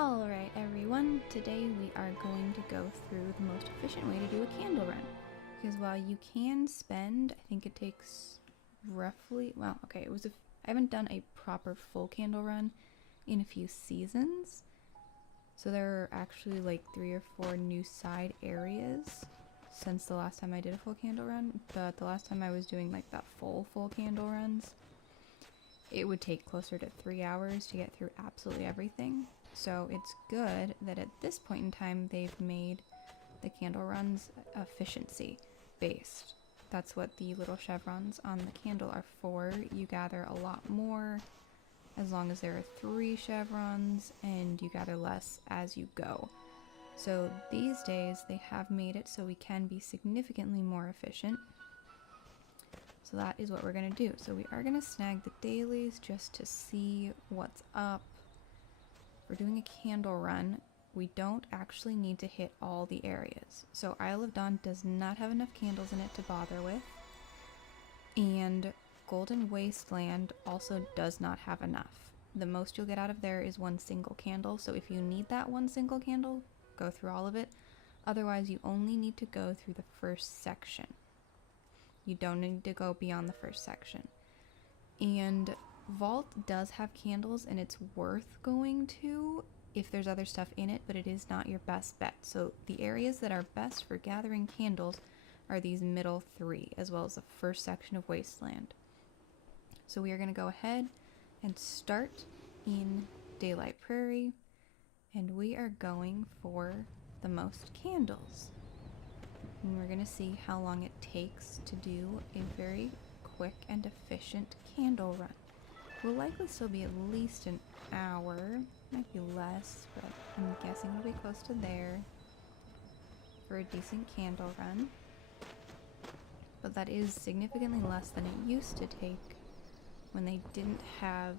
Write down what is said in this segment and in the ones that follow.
Alright everyone, today we are going to go through the most efficient way to do a candle run. Because while you can spend, I think it takes roughly, well, okay, I haven't done a proper full candle run in a few seasons. So there are actually like 3 or 4 new side areas since the last time I did a full candle run. But the last time I was doing like that full candle runs, it would take closer to 3 hours to get through absolutely everything. So it's good that at this point in time they've made the candle runs efficiency based. That's what the little chevrons on the candle are for. You gather a lot more as long as there are 3 chevrons, and you gather less as you go. So these days they have made it so we can be significantly more efficient. So that is what we're going to do. So we are going to snag the dailies just to see what's up. We're doing a candle run. We don't actually need to hit all the areas. So Isle of Dawn does not have enough candles in it to bother with. And Golden Wasteland also does not have enough. The most you'll get out of there is 1 single candle. So if you need that 1 single candle, go through all of it. Otherwise, you only need to go through the first section. You don't need to go beyond the first section. And Vault does have candles, and it's worth going to if there's other stuff in it, but it is not your best bet. So the areas that are best for gathering candles are these middle 3, as well as the first section of Wasteland. So we are going to go ahead and start in Daylight Prairie, and we are going for the most candles. And we're going to see how long it takes to do a very quick and efficient candle run. Will likely still be at least an hour, might be less, but I'm guessing it'll be close to there for a decent candle run. But that is significantly less than it used to take when they didn't have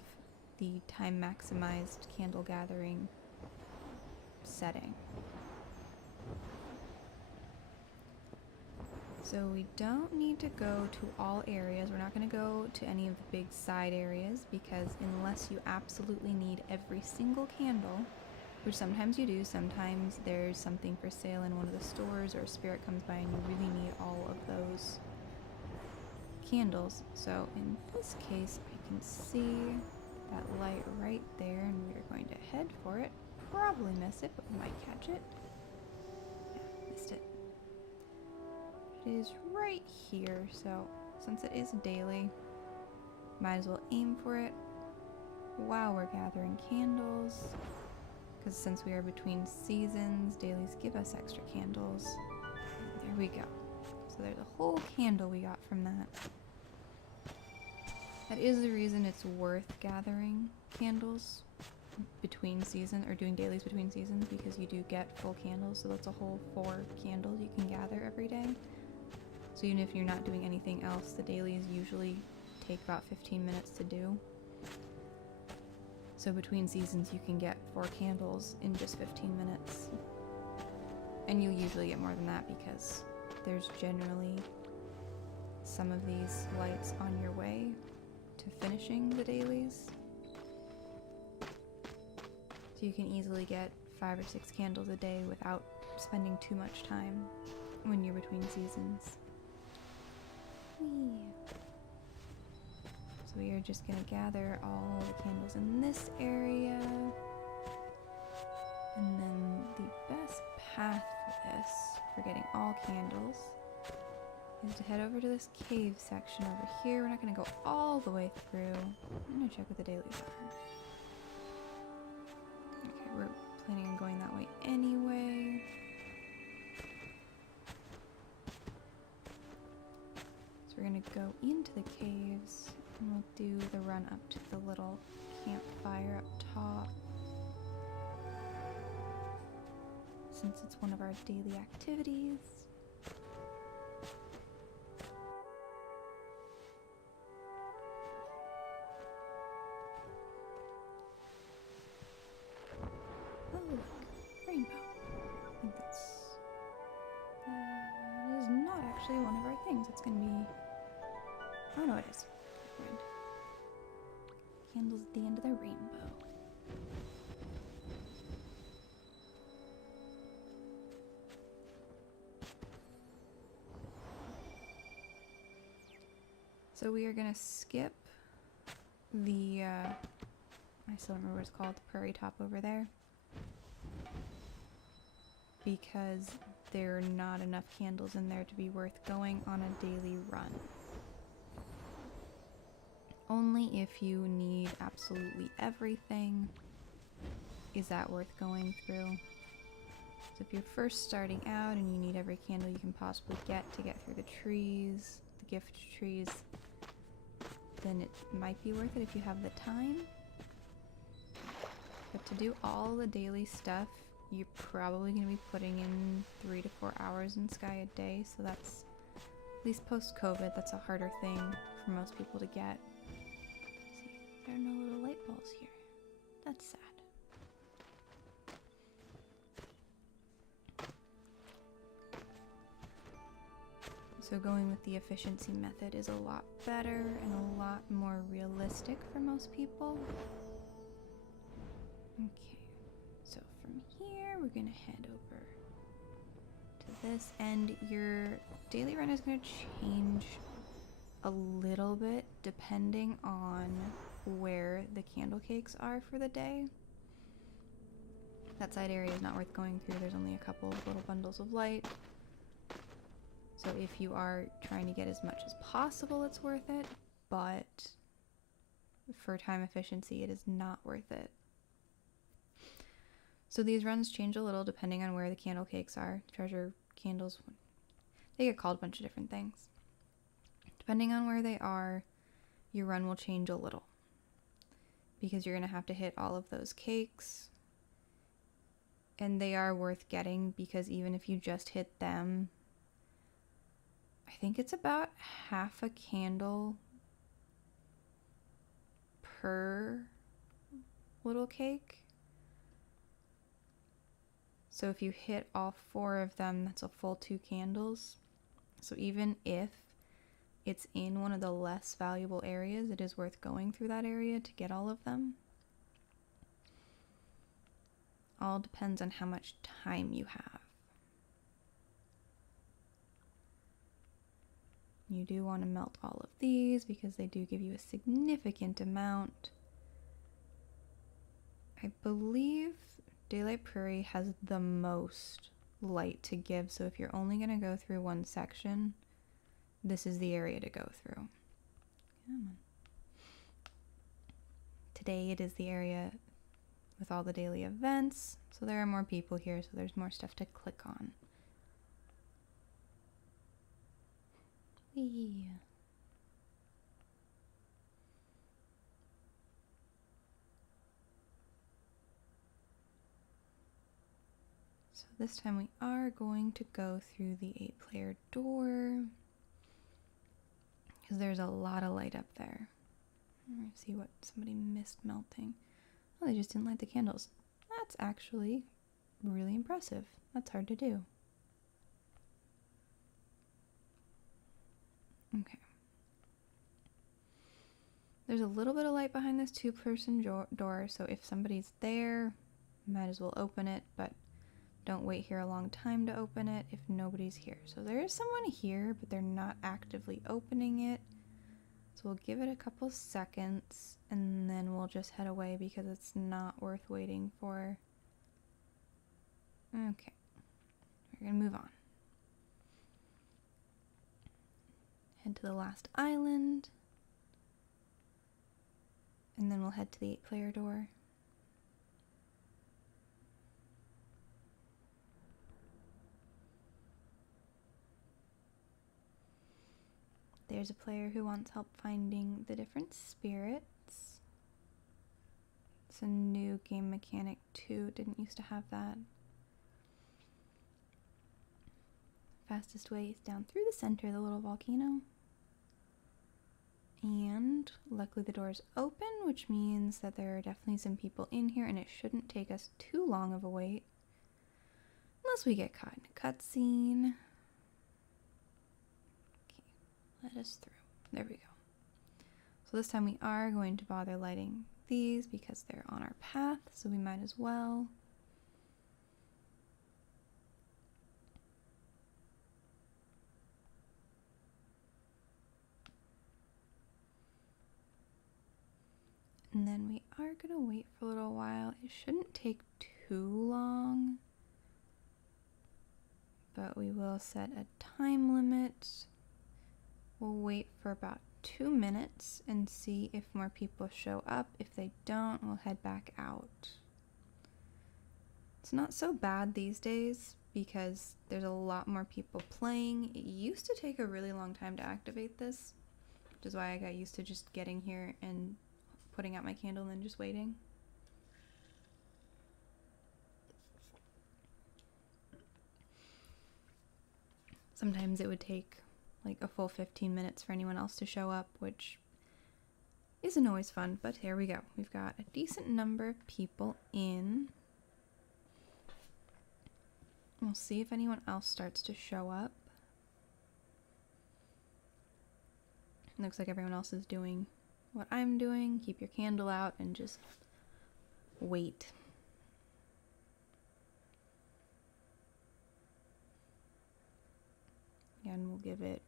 the time maximized candle gathering setting. So we don't need to go to all areas. We're not going to go to any of the big side areas, because unless you absolutely need every single candle, which sometimes you do, sometimes there's something for sale in one of the stores, or a spirit comes by and you really need all of those candles. So in this case, I can see that light right there, and we're going to head for it. Probably miss it, but we might catch it. Yeah, missed it. It is right here, so since it is daily, might as well aim for it while we're gathering candles, because since we are between seasons, dailies give us extra candles. There we go. So there's a whole candle we got from that. That is the reason it's worth gathering candles between seasons, or doing dailies between seasons, because you do get full candles. So that's a whole 4 candles you can gather every day. So even if you're not doing anything else, the dailies usually take about 15 minutes to do. So between seasons you can get 4 candles in just 15 minutes. And you'll usually get more than that, because there's generally some of these lights on your way to finishing the dailies. So you can easily get 5 or 6 candles a day without spending too much time when you're between seasons. So we are just going to gather all the candles in this area. And then the best path for this, for getting all candles, is to head over to this cave section over here. We're not going to go all the way through. I'm going to check what the dailies are. Okay, we're planning on going that way anyway. So we're going to go into the caves, and we'll do the run up to the little campfire up top, since it's one of our daily activities. Oh, look, rainbow. I think that's... it is not actually one of our things. It's going to be... oh no, it is. Never mind. Candles at the end of the rainbow. So we are gonna skip the, I still remember what it's called, the prairie top over there. Because there are not enough candles in there to be worth going on a daily run. Only if you need absolutely everything is that worth going through. So if you're first starting out and you need every candle you can possibly get to get through the trees, the gift trees, then it might be worth it if you have the time. But to do all the daily stuff, you're probably going to be putting in 3 to 4 hours in Sky a day, so that's, at least post-COVID, that's a harder thing for most people to get. See, there are no little light balls here. That's sad. So going with the efficiency method is a lot better and a lot more realistic for most people. Okay, so from here we're gonna head over to this, and your daily run is gonna change a little bit depending on where the candle cakes are for the day. That side area is not worth going through. There's only a couple of little bundles of light. So if you are trying to get as much as possible, it's worth it, but for time efficiency, it is not worth it. So these runs change a little depending on where the candle cakes are. Treasure candles, they get called a bunch of different things. Depending on where they are, your run will change a little, because you're going to have to hit all of those cakes, and they are worth getting because even if you just hit them, I think it's about half a candle per little cake. So if you hit all 4 of them, that's a full 2 candles. So even if it's in one of the less valuable areas, it is worth going through that area to get all of them. All depends on how much time you have. You do want to melt all of these because they do give you a significant amount. I believe Daylight Prairie has the most light to give, so if you're only going to go through one section, this is the area to go through. Come on. Today it is the area with all the daily events, so there are more people here, so there's more stuff to click on. Whee. So this time we are going to go through the 8-player door, because there's a lot of light up there. Let's see what somebody missed melting. Oh, they just didn't light the candles. That's actually really impressive. That's hard to do. Okay. There's a little bit of light behind this 2-person door, so if somebody's there, might as well open it, but don't wait here a long time to open it if nobody's here. So there is someone here, but they're not actively opening it. So we'll give it a couple seconds, and then we'll just head away because it's not worth waiting for. Okay, we're gonna move on. Head to the last island, and then we'll head to the 8-player door. There's a player who wants help finding the different spirits. It's a new game mechanic too, didn't used to have that. Fastest way is down through the center of the little volcano. And luckily the door is open, which means that there are definitely some people in here, and it shouldn't take us too long of a wait. Unless we get caught in a cutscene. Let us through. There we go. So this time we are going to bother lighting these because they're on our path, so we might as well. we are going to wait for a little while. It shouldn't take too long, but we will set a time limit. We'll wait for about 2 minutes and see if more people show up. If they don't, we'll head back out. It's not so bad these days because there's a lot more people playing. It used to take a really long time to activate this, which is why I got used to just getting here and putting out my candle and then just waiting. Sometimes it would take like a full 15 minutes for anyone else to show up, which isn't always fun, but here we go. We've got a decent number of people in. We'll see if anyone else starts to show up. Looks like everyone else is doing what I'm doing. Keep your candle out and just wait. Again, we'll give it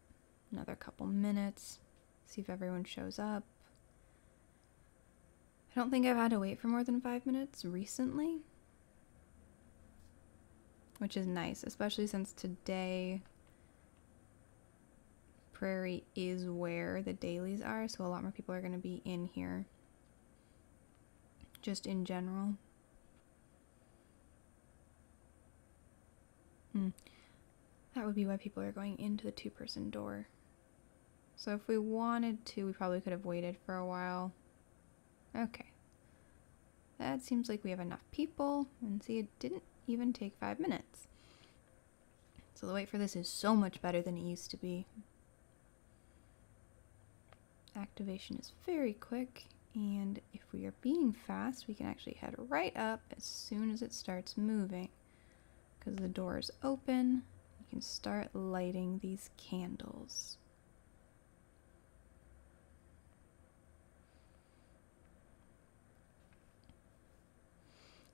another couple minutes, see if everyone shows up. I don't think I've had to wait for more than 5 minutes recently, which is nice, especially since today Prairie is where the dailies are, so a lot more people are going to be in here, just in general. That would be why people are going into the 2-person door. So if we wanted to, we probably could have waited for a while. Okay. That seems like we have enough people. And see, it didn't even take 5 minutes. So the wait for this is so much better than it used to be. Activation is very quick. And if we are being fast, we can actually head right up as soon as it starts moving. Because the door is open. You can start lighting these candles.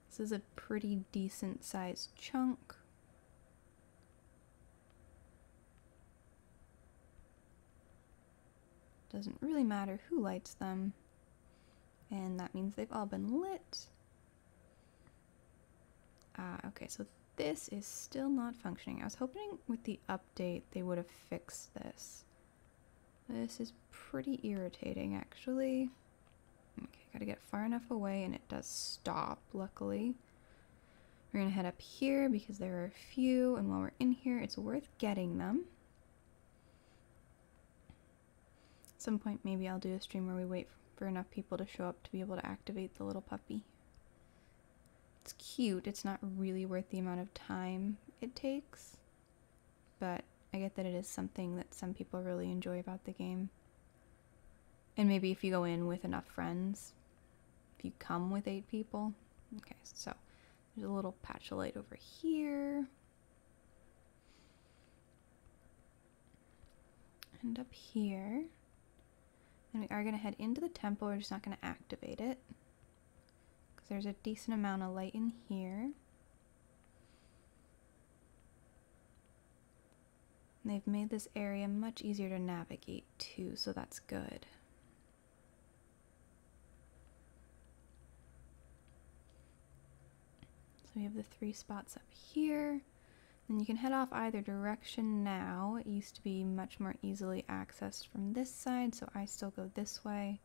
This is a pretty decent sized chunk. Doesn't really matter who lights them. And that means they've all been lit. Okay, so this is still not functioning. I was hoping with the update they would have fixed this. This is pretty irritating, actually. Okay, gotta get far enough away, and it does stop, luckily. We're gonna head up here because there are a few, and while we're in here, it's worth getting them. At some point, maybe I'll do a stream where we wait for enough people to show up to be able to activate the little puppy. It's cute. It's not really worth the amount of time it takes, but I get that it is something that some people really enjoy about the game. And maybe if you go in with enough friends, if you come with 8 people. Okay, so there's a little patch of light over here. And up here. And we are going to head into the temple. We're just not going to activate it, because there's a decent amount of light in here. And they've made this area much easier to navigate too, so that's good. So we have the 3 spots up here. And you can head off either direction now. It used to be much more easily accessed from this side, so I still go this way.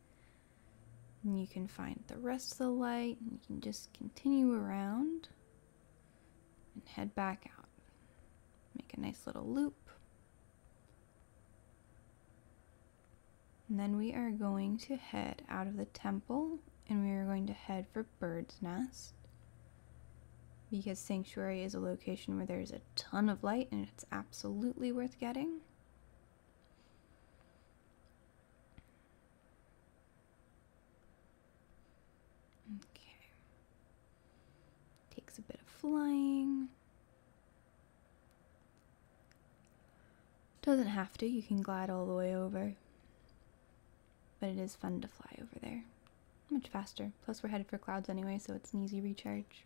And you can find the rest of the light, and you can just continue around and head back out. Make a nice little loop. And then we are going to head out of the temple, and we are going to head for Bird's Nest, because Sanctuary is a location where there's a ton of light and it's absolutely worth getting. Okay. Takes a bit of flying. Doesn't have to, you can glide all the way over. But it is fun to fly over there. Much faster. Plus we're headed for clouds anyway, so it's an easy recharge.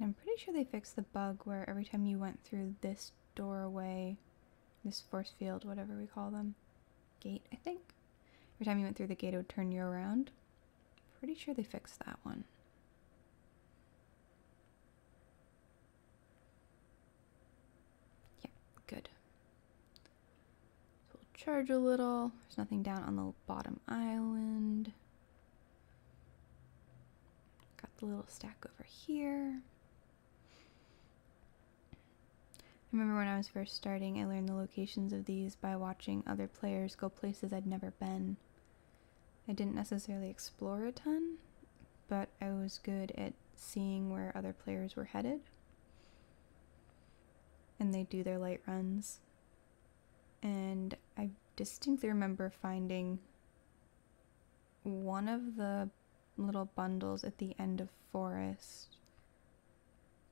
I'm pretty sure they fixed the bug where every time you went through this doorway, this force field, whatever we call them, gate, I think. Every time you went through the gate, it would turn you around. Pretty sure they fixed that one. Yeah, good. So we'll charge a little. There's nothing down on the bottom island. Got the little stack over here. I remember when I was first starting, I learned the locations of these by watching other players go places I'd never been. I didn't necessarily explore a ton, but I was good at seeing where other players were headed. And they do their light runs. And I distinctly remember finding one of the little bundles at the end of Forest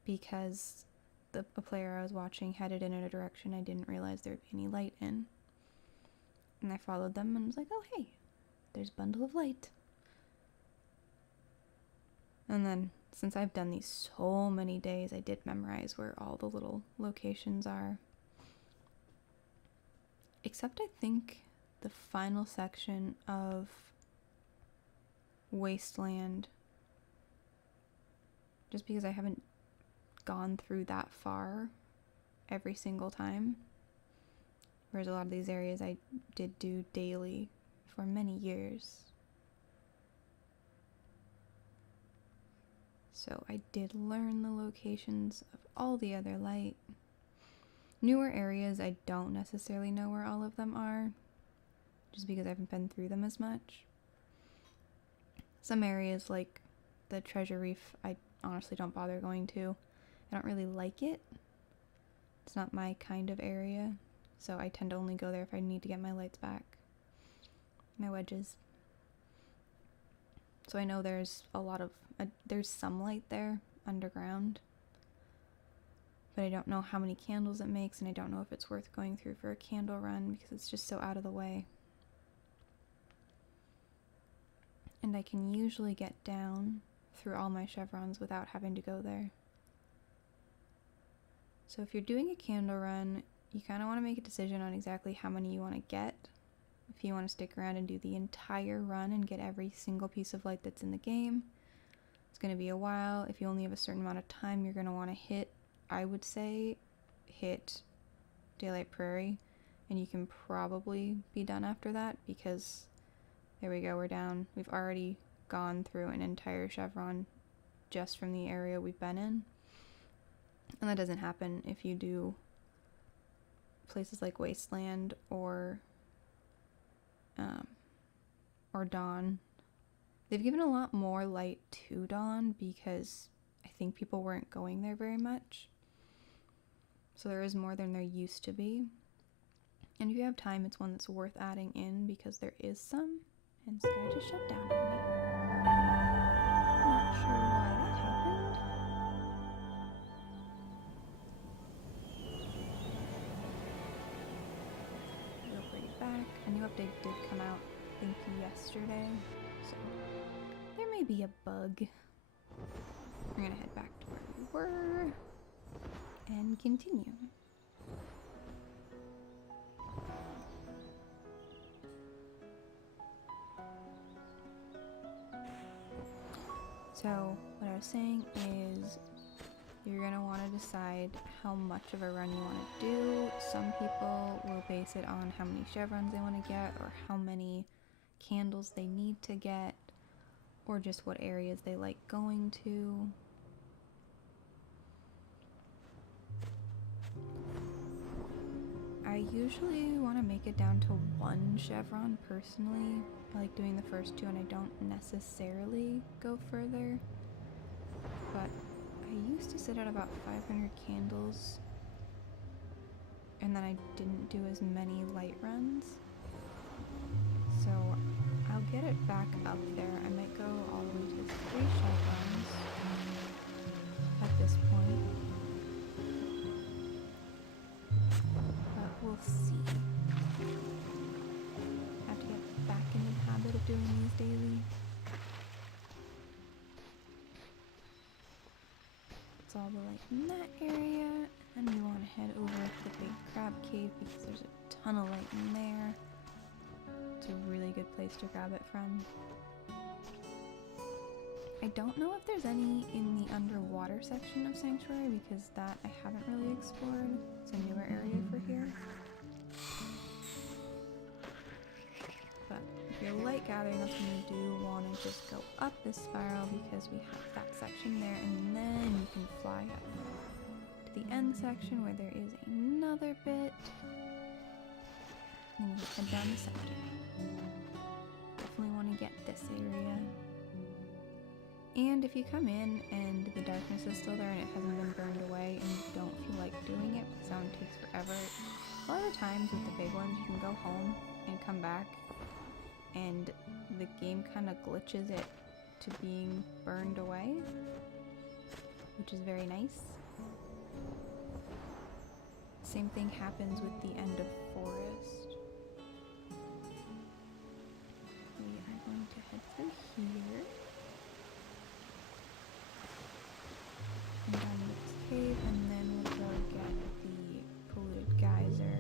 because a player I was watching headed in a direction I didn't realize there'd be any light in. And I followed them and was like, oh hey, there's a bundle of light. And then, since I've done these so many days, I did memorize where all the little locations are. Except I think the final section of Wasteland, just because I haven't gone through that far every single time, whereas a lot of these areas I did do daily for many years. So I did learn the locations of all the other light. Newer areas, I don't necessarily know where all of them are, just because I haven't been through them as much. Some areas like the Treasure Reef, I honestly don't bother going to. I don't really like it. It's not my kind of area, so I tend to only go there if I need to get my lights back. My wedges. So I know there's there's some light there underground, but I don't know how many candles it makes, and I don't know if it's worth going through for a candle run because it's just so out of the way. And I can usually get down through all my chevrons without having to go there. So if you're doing a candle run, you kind of want to make a decision on exactly how many you want to get. If you want to stick around and do the entire run and get every single piece of light that's in the game, it's going to be a while. If you only have a certain amount of time, you're going to want to I would say, hit Daylight Prairie, and you can probably be done after that because there we go, we're down. We've already gone through an entire chevron just from the area we've been in. And that doesn't happen if you do places like Wasteland or Dawn. They've given a lot more light to Dawn because I think people weren't going there very much. So there is more than there used to be. And if you have time, it's one that's worth adding in because there is some. And Sky just shut down on me. Not sure why that happened. We'll bring it back. A new update did come out, I think, yesterday. So there may be a bug. We're gonna head back to where we were and continue. So what I was saying is you're going to want to decide how much of a run you want to do. Some people will base it on how many chevrons they want to get or how many candles they need to get or just what areas they like going to. I usually want to make it down to 1 chevron personally. I like doing the first 2 and I don't necessarily go further. But I used to sit at about 500 candles and then I didn't do as many light runs. So I'll get it back up there. I might go all the way to 3 chevrons at this point. But we'll see. I have to get back into the habit of doing these daily. It's all the light in that area. And we want to head over to the big crab cave because there's a ton of light in there. It's a really good place to grab it from. I don't know if there's any in the underwater section of Sanctuary because that I haven't really explored. It's a newer area for here. But if you're light gathering, that's when you do want to just go up this spiral because we have that section there, and then you can fly up to the end section where there is another bit. And then you head down the center. Definitely want to get this area. And if you come in and the darkness is still there and it hasn't been burned away and you don't feel like doing it because that one takes forever, a lot of times with the big ones you can go home and come back and the game kind of glitches it to being burned away, which is very nice. Same thing happens with the end of Forest. We are going to head through here. And down this cave, and then we'll go get the polluted geyser.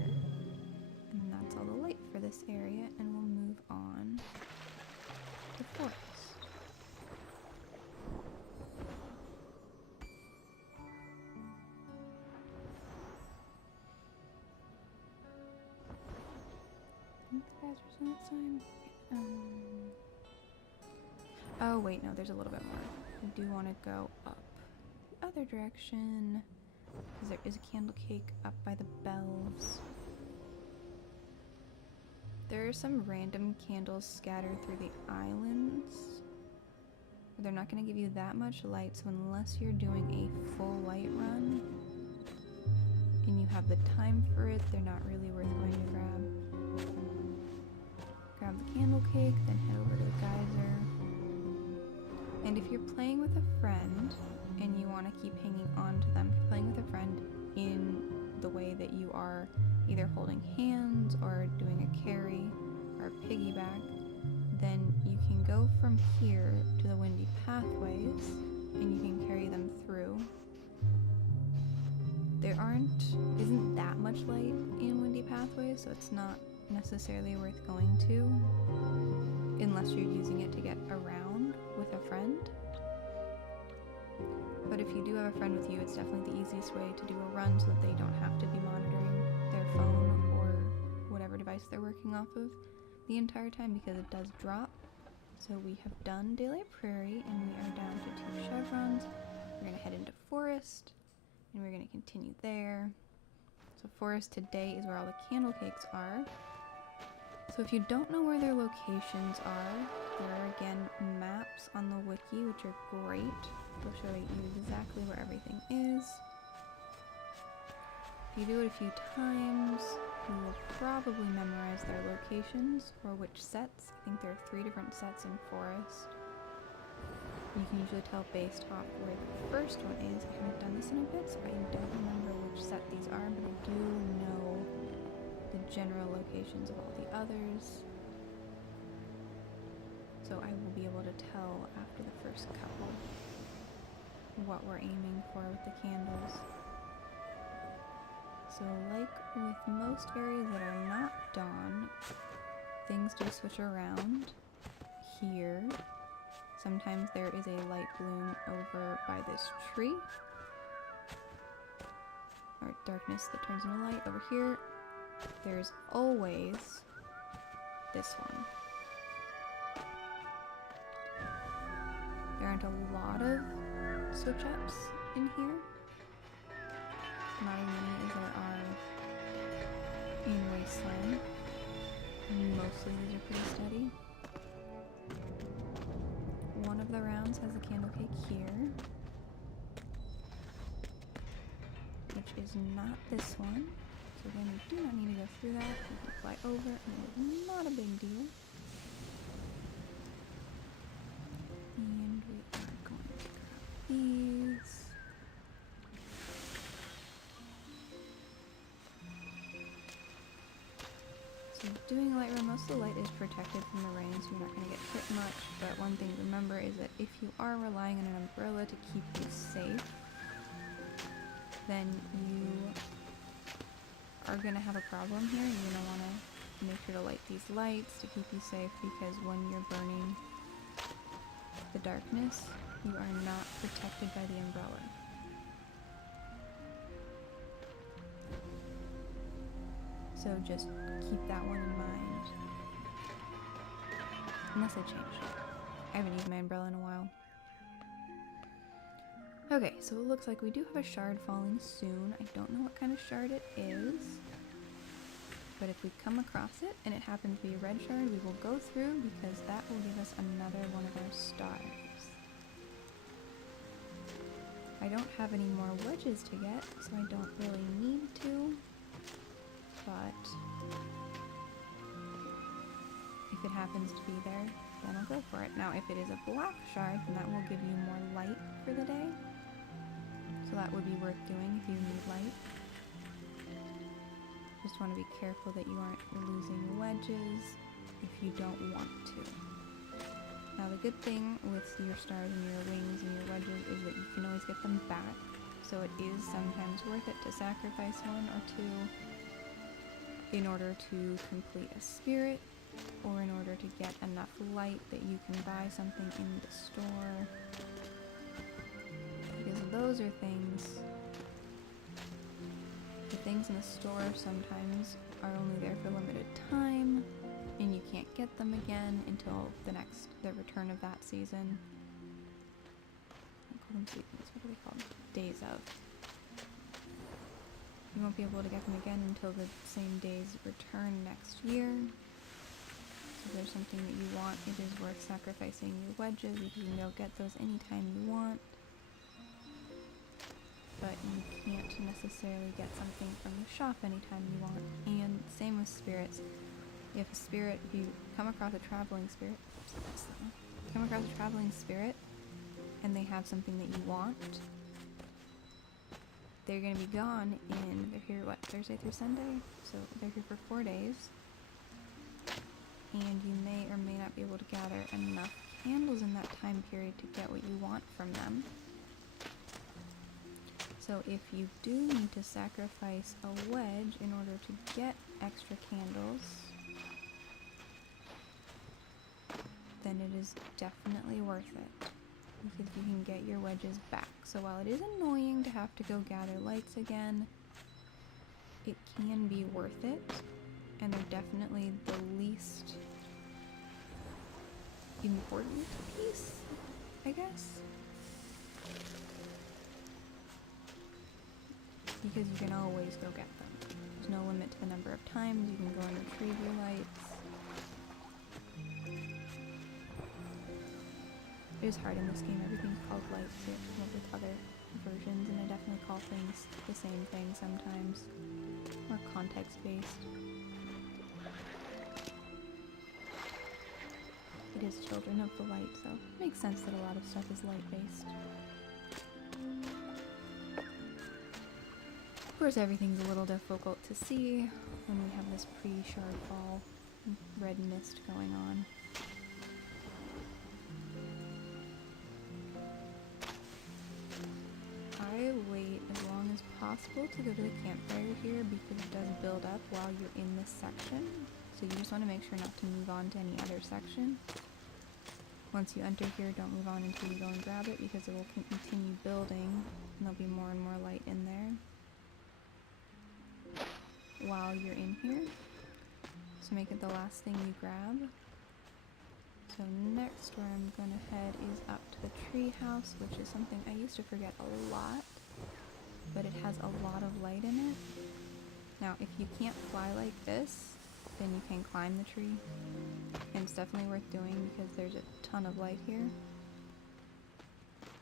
And that's all the light for this area, and we'll move on to Forest. I think the geysers on that side. Oh wait, no, there's a little bit more. We do want to go up the other direction because there is a candle cake up by the bells. There are some random candles scattered through the islands. They're not going to give you that much light, so unless you're doing a full light run and you have the time for it, they're not really worth going to grab. Grab the candle cake, then head over to the geyser. And if you're playing with a friend and you want to keep hanging on to them, if you're playing with a friend in the way that you are either holding hands or doing a carry or a piggyback, then you can go from here to the windy pathways and you can carry them through. There isn't that much light in windy pathways, so it's not necessarily worth going to unless you're using it to get around with a friend. But if you do have a friend with you, it's definitely the easiest way to do a run so that they don't have to be monitoring their phone or whatever device they're working off of the entire time, because it does drop. So we have done Daylight Prairie and we are down to 2 chevrons. We're going to head into Forest and we're going to continue there. So Forest today is where all the candle cakes are. So if you don't know where their locations are, there are again maps on the wiki, which are great. They'll show you exactly where everything is. If you do it a few times, you will probably memorize their locations or which sets. I think there are 3 different sets in Forest. You can usually tell based off where the first one is. I haven't done this in a bit, so I don't remember which set these are, but I do know the general locations of all the others. So I will be able to tell after the first couple what we're aiming for with the candles. So like with most areas that are not dawn, things do switch around. Here, sometimes there is a light bloom over by this tree, or darkness that turns into light. Over here, there's always this one. There aren't a lot of switch-ups in here. Not as many as there are in Wasteland. Mostly these are pretty steady. One of the rounds has a candle cake here, which is not this one. So then we do not need to go through that. We can fly over, and it is not a big deal. And we are going to grab these. So doing a light run, most of the light is protected from the rain, so you're not going to get hit much. But one thing to remember is that if you are relying on an umbrella to keep you safe, then you are going to have a problem here. You're going to want to make sure to light these lights to keep you safe, because when you're burning the darkness, you are not protected by the umbrella. So just keep that one in mind. Unless I changed it. I haven't used my umbrella in a while. Okay, so it looks like we do have a shard falling soon. I don't know what kind of shard it is. But if we come across it and it happens to be a red shard, we will go through, because that will give us another one of our stars. I don't have any more wedges to get, so I don't really need to. But if it happens to be there, then I'll go for it. Now, if it is a black shard, then that will give you more light for the day. So that would be worth doing if you need light. Just want to be careful that you aren't losing wedges if you don't want to. Now, the good thing with your stars and your wings and your wedges is that you can always get them back. So it is sometimes worth it to sacrifice one or two in order to complete a spirit, or in order to get enough light that you can buy something in the store. Because those are things, the things in the store sometimes are only there for a limited time, and you can't get them again until the return of that season. I don't call them seasons, what are they called? Days of. You won't be able to get them again until the same day's return next year. So if there's something that you want, it is worth sacrificing your wedges, because you can go get those anytime you want. But you can't necessarily get something from the shop anytime you want. And same with spirits. If you come across a traveling spirit, and they have something that you want, they're going to be gone they're here, Thursday through Sunday? So they're here for 4 days. And you may or may not be able to gather enough candles in that time period to get what you want from them. So if you do need to sacrifice a wedge in order to get extra candles, then it is definitely worth it, because you can get your wedges back. So while it is annoying to have to go gather lights again, it can be worth it, and they're definitely the least important piece, I guess. Because you can always go get them. There's no limit to the number of times you can go and retrieve your lights. It is hard in this game. Everything's called lights. You have to come up with other versions, and I definitely call things the same thing sometimes. More context-based. It is Children of the Light, so it makes sense that a lot of stuff is light-based. Of course, everything's a little difficult to see when we have this pre-shard fall red mist going on. I wait as long as possible to go to the campfire here, because it does build up while you're in this section. So you just want to make sure not to move on to any other section. Once you enter here, don't move on until you go and grab it, because it will continue building and there'll be more and more light in there while you're in here. So make it the last thing you grab. So next, where I'm going to head is up to the tree house, which is something I used to forget a lot, but it has a lot of light in it. Now, if you can't fly like this, then you can climb the tree, and it's definitely worth doing because there's a ton of light here.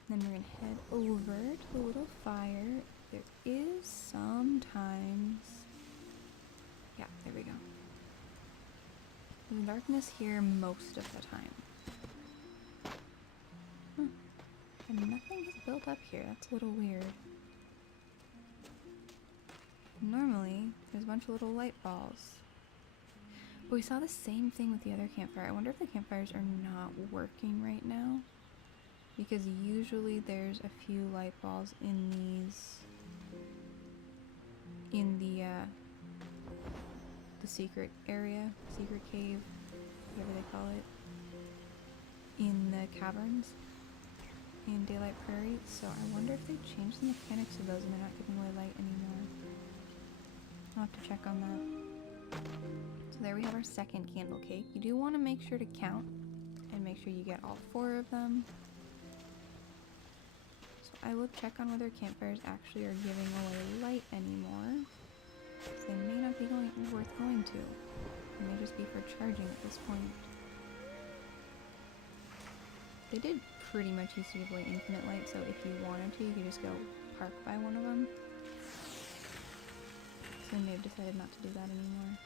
Then we're going to head over to the little fire. There is sometimes... yeah, there we go. There's darkness here most of the time. And nothing has built up here. That's a little weird. Normally, there's a bunch of little light balls. But we saw the same thing with the other campfire. I wonder if the campfires are not working right now. Because usually there's a few light balls in these in the secret area, secret cave, whatever they call it, in the caverns in Daylight Prairie. So I wonder if they changed the mechanics of those and they're not giving away light anymore. I'll have to check on that. So there we have our second candle cake. You do want to make sure to count and make sure you get all 4 of them. So I will check on whether campfires actually are giving away light anymore. They may not be worth going to. It may just be for charging at this point. They did pretty much used to give away infinite light, so if you wanted to, you could just go park by one of them. So they may have decided not to do that anymore.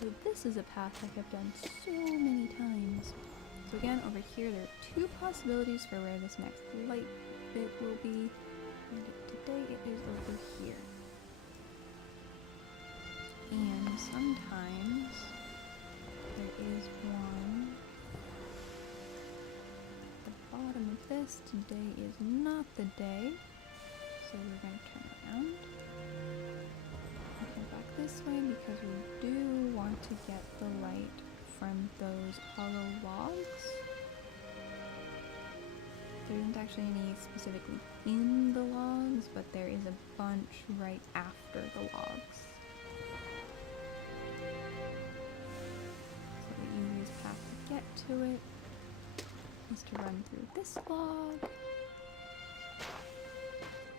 So this is a path I have done so many times. So again, over here there are 2 possibilities for where this next light bit will be. And today it is over here. And sometimes there is one at the bottom of this. Today is not the day. So we're going to turn around. Go back this way because we do want to get the light from those hollow logs. There isn't actually any specifically in the logs, but there is a bunch right after the logs. So the easiest path to get to it is to run through this log.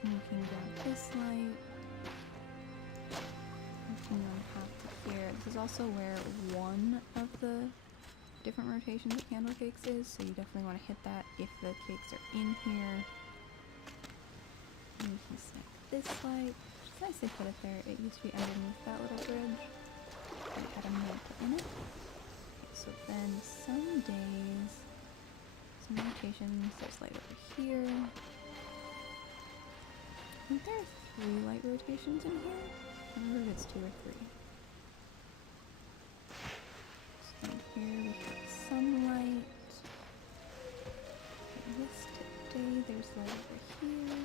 And you can grab this light. Here. This is also where one of the different rotations of candle cakes is, so you definitely want to hit that if the cakes are in here. And you can snag this light. It's nice they put it there. It used to be underneath that little bridge. And it had a mantle in it. Okay, so then some days, some rotations, there's light over here. I think there are 3 light rotations in here. I don't remember if it's 2 or 3. And here we have sunlight. And this today, there's light over here.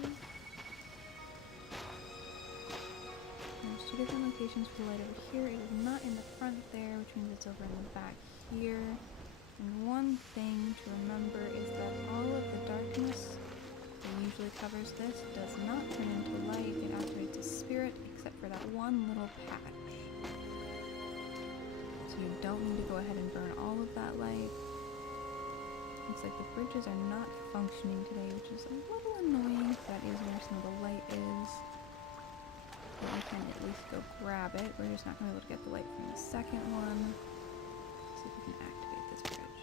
There's 2 different locations for the light over here. It is not in the front there, which means it's over in the back here. And one thing to remember is that all of the darkness that usually covers this does not turn into light. It activates a spirit, except for that one little patch. So you don't need to go ahead and burn all of that light. Looks like the bridges are not functioning today, which is a little annoying. That is where some of the light is. But we can at least go grab it. We're just not going to be able to get the light from the second one. See if we can activate this bridge.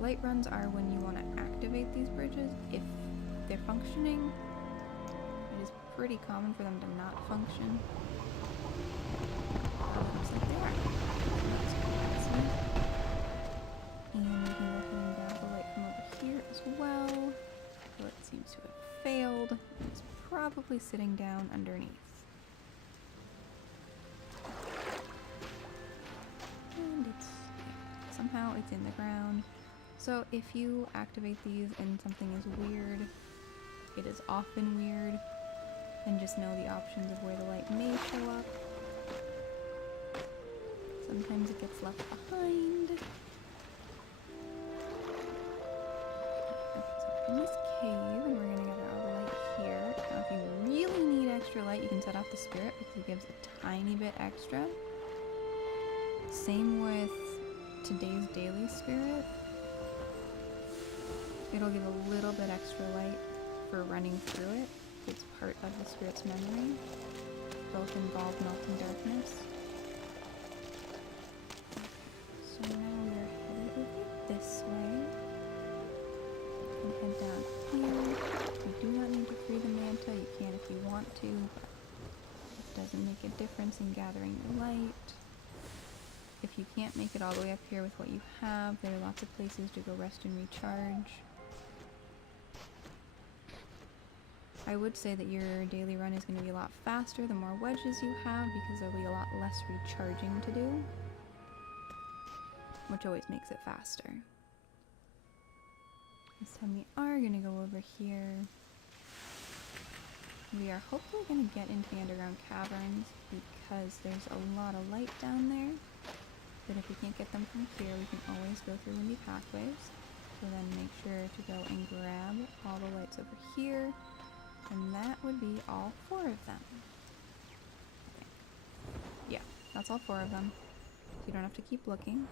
Light runs are when you want to activate these bridges. If they're functioning, it is pretty common for them to not function. Looks like they are. And we can go ahead and grab the light from over here as well. But it seems to have failed. It's probably sitting down underneath. And somehow it's in the ground. So if you activate these and something is weird, it is often weird, then just know the options of where the light may show up. Sometimes it gets left behind. So in this cave, and we're gonna gather all the light here. Now if you really need extra light, you can set off the spirit because it gives a tiny bit extra. Same with today's daily spirit. It'll give a little bit extra light for running through it. It's part of the spirit's memory. Both involve melting darkness. So now we're headed over this way. You can head down here. You do not need to free the manta. You can if you want to, but it doesn't make a difference in gathering the light. If you can't make it all the way up here with what you have, there are lots of places to go rest and recharge. I would say that your daily run is going to be a lot faster the more wedges you have, because there'll be a lot less recharging to do. which always makes it faster. This time we are going to go over here. We are hopefully going to get into the underground caverns because there's a lot of light down there. But if we can't get them from here, we can always go through windy pathways. So then make sure to go and grab all the lights over here. And that would be all 4 of them. Yeah, that's all 4 of them. So you don't have to keep looking.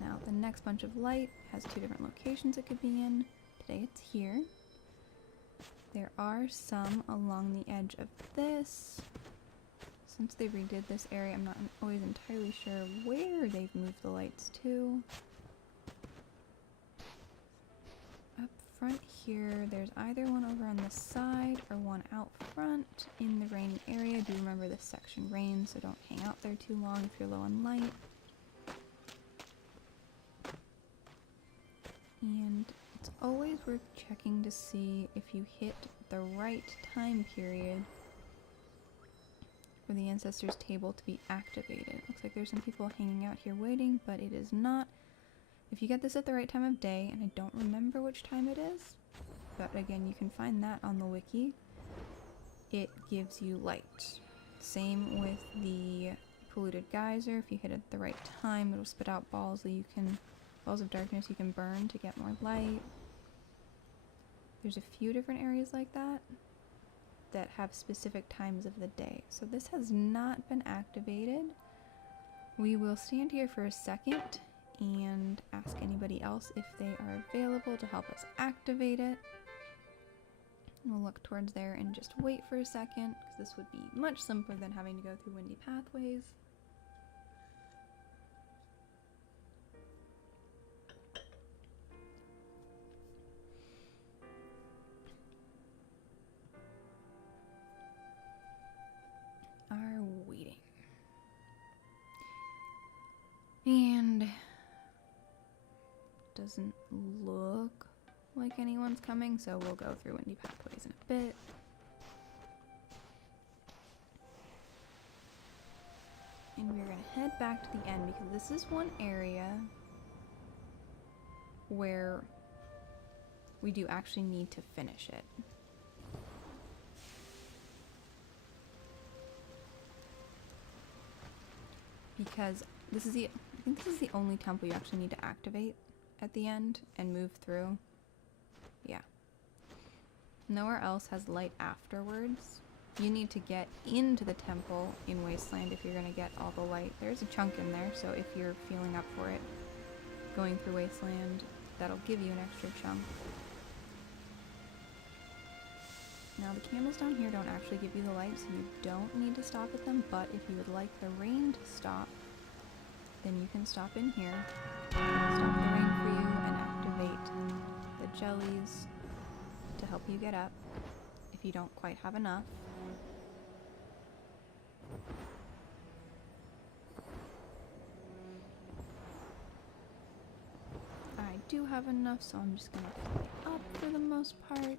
Now the next bunch of light has 2 different locations it could be in. Today it's here. There are some along the edge of this. Since they redid this area, I'm not always entirely sure where they've moved the lights to. Up front here, there's either one over on the side or one out front in the rainy area. Do remember this section rains, so don't hang out there too long if you're low on light. And it's always worth checking to see if you hit the right time period for the Ancestors table to be activated. Looks like there's some people hanging out here waiting, but it is not. If you get this at the right time of day, and I don't remember which time it is, but again, you can find that on the wiki, it gives you light. Same with the polluted geyser. If you hit it at the right time, it'll spit out balls that you can, balls of darkness you can burn to get more light. There's a few different areas like that that have specific times of the day. So this has not been activated. We will stand here for a second and ask anybody else if they are available to help us activate it. We'll look towards there and just wait for a second, because this would be much simpler than having to go through windy pathways. Are waiting. And doesn't look like anyone's coming, so we'll go through windy pathways in a bit. And we're gonna head back to the end because this is one area where we do actually need to finish it. Because this is the, I think this is the only temple you actually need to activate at the end and move through. Yeah. Nowhere else has light afterwards. You need to get into the temple in Wasteland if you're going to get all the light. There's a chunk in there, so if you're feeling up for it, going through Wasteland, that'll give you an extra chunk. Now the candles down here don't actually give you the light, so you don't need to stop at them, but if you would like the rain to stop, then you can stop in here, stop the rain for you, and activate the jellies to help you get up if you don't quite have enough. I do have enough, so I'm just going to fill it up for the most part.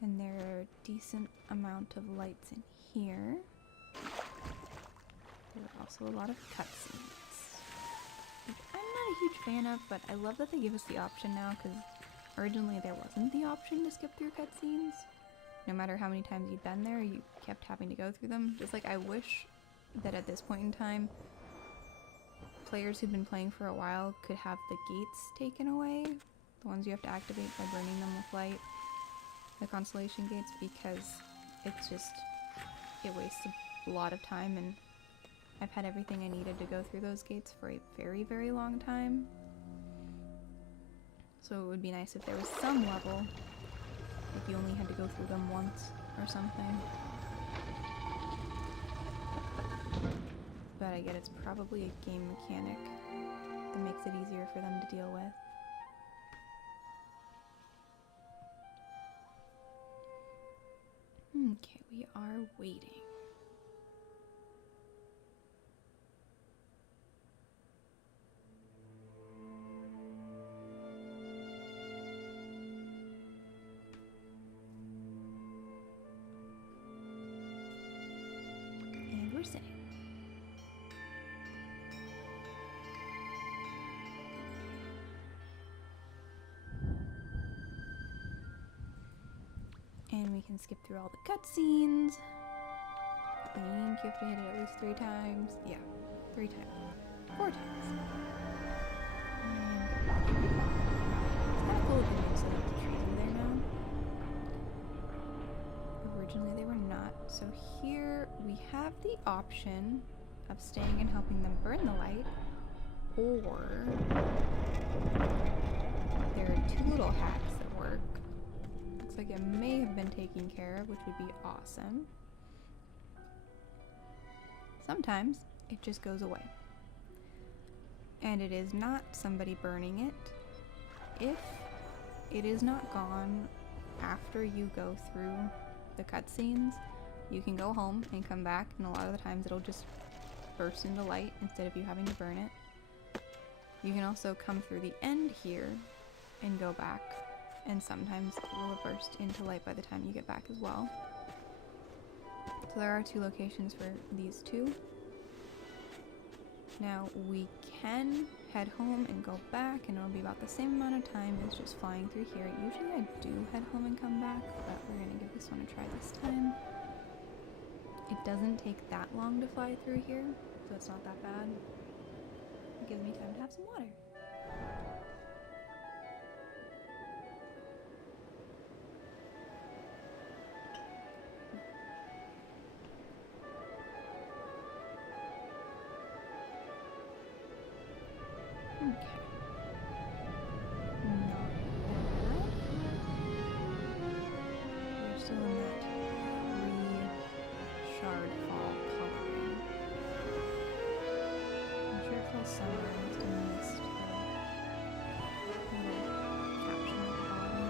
And there are a decent amount of lights in here. There are also a lot of cutscenes, which I'm not a huge fan of, but I love that they give us the option now, because originally there wasn't the option to skip through cutscenes. No matter how many times you'd been there, you kept having to go through them. Just like I wish that at this point in time, players who've been playing for a while could have the gates taken away, the ones you have to activate by burning them with light. The constellation gates, because it's just, it wastes a lot of time, and I've had everything I needed to go through those gates for a very, very long time. So it would be nice if there was some level, if you only had to go through them once or something. But I get it's probably a game mechanic that makes it easier for them to deal with. Okay, we are waiting. we can skip through all the cutscenes. I think you have to hit it at least 3 times. Yeah, 3 times. 4 times. And it's kind of cool that they set up the trees are there now. Originally they were not. So here we have the option of staying and helping them burn the light, or there are 2 little hacks that work. Looks like it may have been taken care of, which would be awesome. Sometimes it just goes away. And it is not somebody burning it. If it is not gone after you go through the cutscenes, you can go home and come back, and a lot of the times it'll just burst into light instead of you having to burn it. You can also come through the end here and go back, and sometimes it will burst into light by the time you get back as well. So there are 2 locations for these 2. Now we can head home and go back, and it'll be about the same amount of time as just flying through here. Usually I do head home and come back, but we're gonna give this one a try this time. It doesn't take that long to fly through here, so it's not that bad. It gives me time to have some water. Okay. Not bad. We're still in that shard fall coloring. I'm sure it feels somewhere. I must have missed the little caption at the bottom.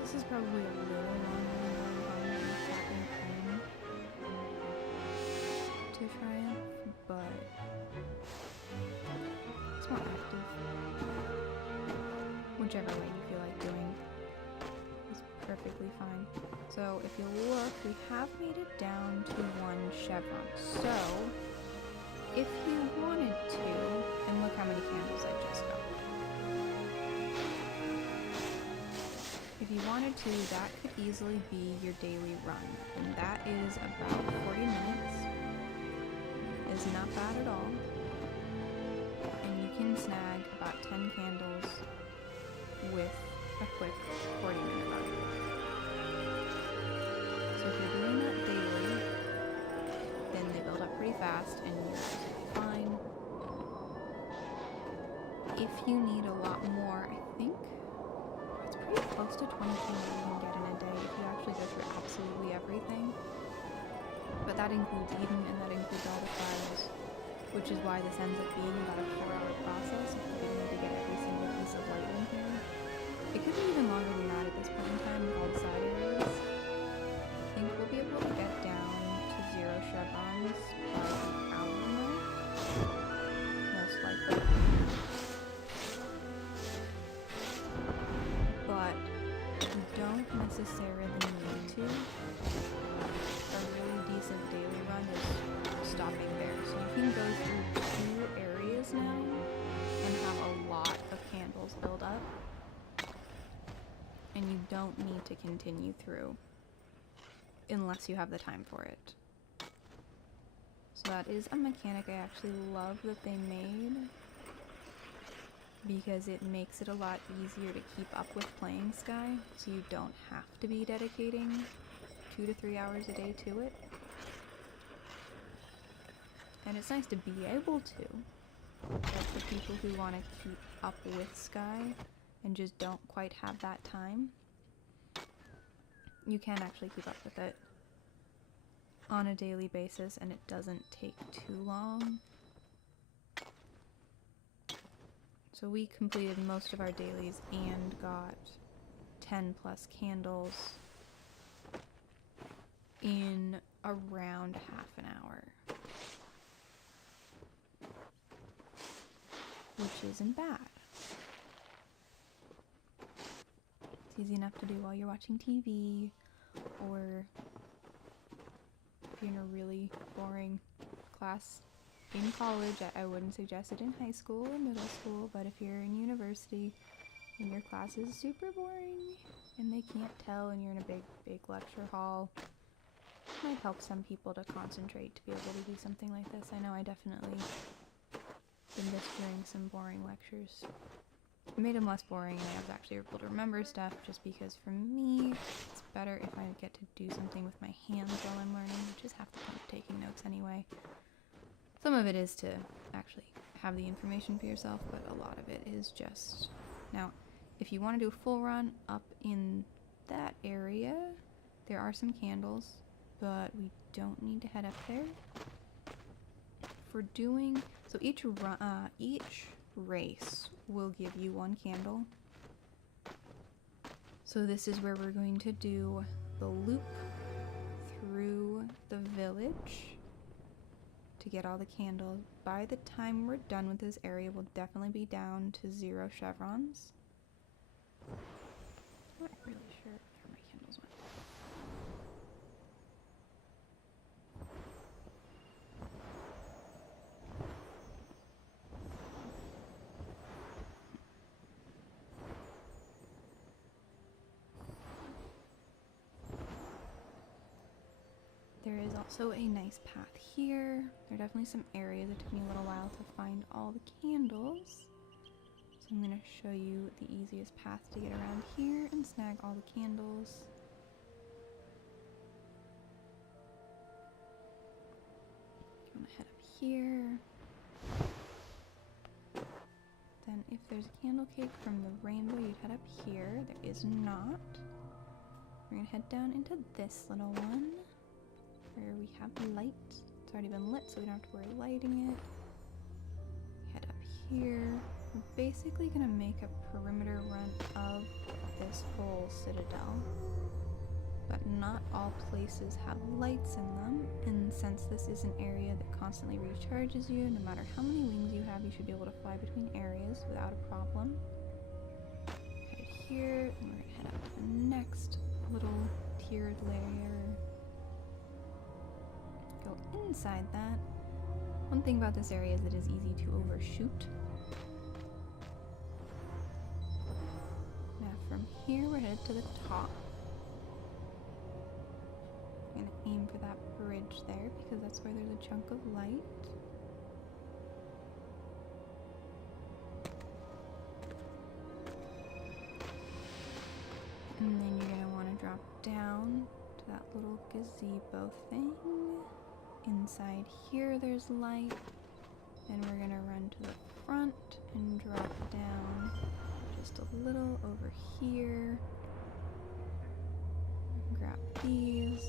This is probably a little longer than what I'm tapping in to Triumph, but it's more active. Whichever way you feel like doing is perfectly fine. So if you look, we have made it down to 1 chevron. So if you wanted to, and look how many candles I just got. If you wanted to, that could easily be your daily run, and that is about 40 minutes. It's not bad at all, and you can snag about 10 candles with a quick 40-minute run. So if you're doing that daily, then they build up pretty fast, and you're fine. If you need a lot more, I think pretty close to 20 candles you can get in a day if you actually go through absolutely everything. But that includes eating, and that includes all the trials, which is why this ends up being about a 4-hour process if you need to get every single piece of light in here. It could be even longer than that at this point in time with all the side areas. I think we'll be able to get down to 0 chevrons by the hour mark, most likely. But you don't necessarily need to. A really decent daily run is stopping there. So you can go through 2 areas now and have a lot of candles build up. And you don't need to continue through unless you have the time for it. So that is a mechanic I actually love that they made, because it makes it a lot easier to keep up with playing Sky, so you don't have to be dedicating 2 to 3 hours a day to it. And it's nice to be able to, but for people who want to keep up with Sky and just don't quite have that time, you can actually keep up with it on a daily basis, and it doesn't take too long. So we completed most of our dailies and got 10 plus candles in around half an hour, which isn't bad. It's easy enough to do while you're watching TV or you're in a really boring class in college. I wouldn't suggest it in high school or middle school, but if you're in university and your class is super boring and they can't tell and you're in a big lecture hall, it might help some people to concentrate to be able to do something like this. I know I definitely been missed during some boring lectures. It made them less boring and I was actually able to remember stuff, just because for me it's better if I get to do something with my hands while I'm learning, which is half the point of taking notes anyway. Some of it is to actually have the information for yourself, but a lot of it is just... Now, if you want to do a full run up in that area, there are some candles, but we don't need to head up there. For doing... So each race will give you one candle. So this is where we're going to do the loop through the village to get all the candles. By the time we're done with this area, we'll definitely be down to 0 chevrons. I'm not really sure where my candles went. There is also a nice path here. There are definitely some areas it took me a little while to find all the candles. So I'm going to show you the easiest path to get around here and snag all the candles. I'm going to head up here. Then if there's a candle cake from the rainbow, you'd head up here. There is not. We're going to head down into this little one, where we have light. It's already been lit, so we don't have to worry lighting it. Head up here. We're basically gonna make a perimeter run of this whole citadel, but not all places have lights in them, and since this is an area that constantly recharges you, no matter how many wings you have, you should be able to fly between areas without a problem. Head here, and we're gonna head up to the next little tiered layer. Go inside that. One thing about this area is it is easy to overshoot. Now from here we're headed to the top. I'm gonna aim for that bridge there because that's where there's a chunk of light. And then you're gonna want to drop down to that little gazebo thing. Inside here there's light, and we're gonna run to the front and drop down just a little over here. Grab these,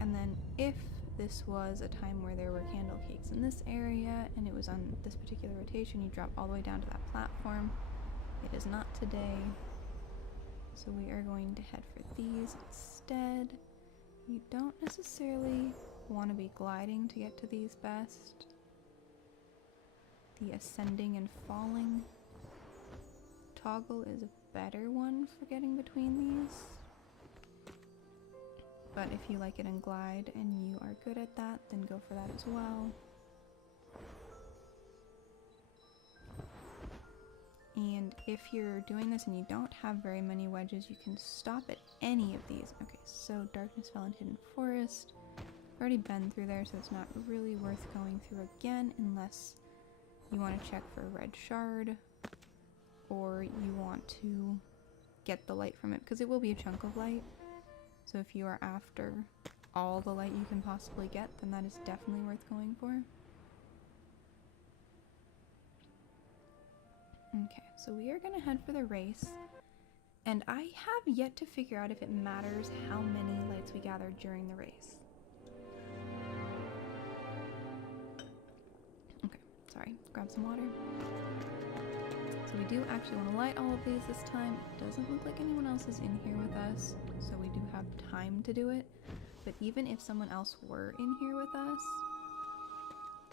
and then if this was a time where there were candle cakes in this area and it was on this particular rotation, you drop all the way down to that platform. It is not today, so we are going to head for these instead. You don't necessarily want to be gliding to get to these best. The ascending and falling toggle is a better one for getting between these. But if you like it in glide and you are good at that, then go for that as well. And if you're doing this and you don't have very many wedges, you can stop at any of these. Okay, so Darkness Fell and Hidden Forest. I've already been through there, so it's not really worth going through again unless you want to check for a red shard or you want to get the light from it, because it will be a chunk of light. So if you are after all the light you can possibly get, then that is definitely worth going for. Okay, so we are going to head for the race, and I have yet to figure out if it matters how many lights we gather during the race. Okay, sorry, grab some water. So we do actually want to light all of these this time. It doesn't look like anyone else is in here with us, so we do have time to do it. But even if someone else were in here with us,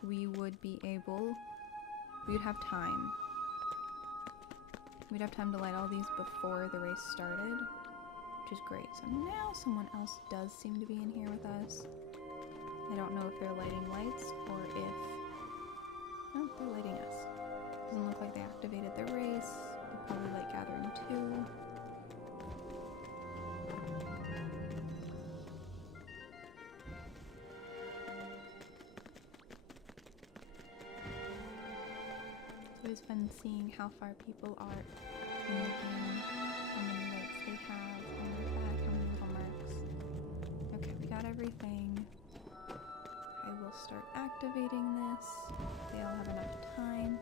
we would be able, we'd have time. We'd have time to light all these before the race started, which is great. So now someone else does seem to be in here with us. I don't know if they're lighting lights or if... No, they're lighting us. Doesn't look like they activated their race. They probably like gathering too. It's always fun seeing how far people are in the game, how many lights they have on their back, how many little marks. Okay, we got everything. I will start activating this. They all have enough time.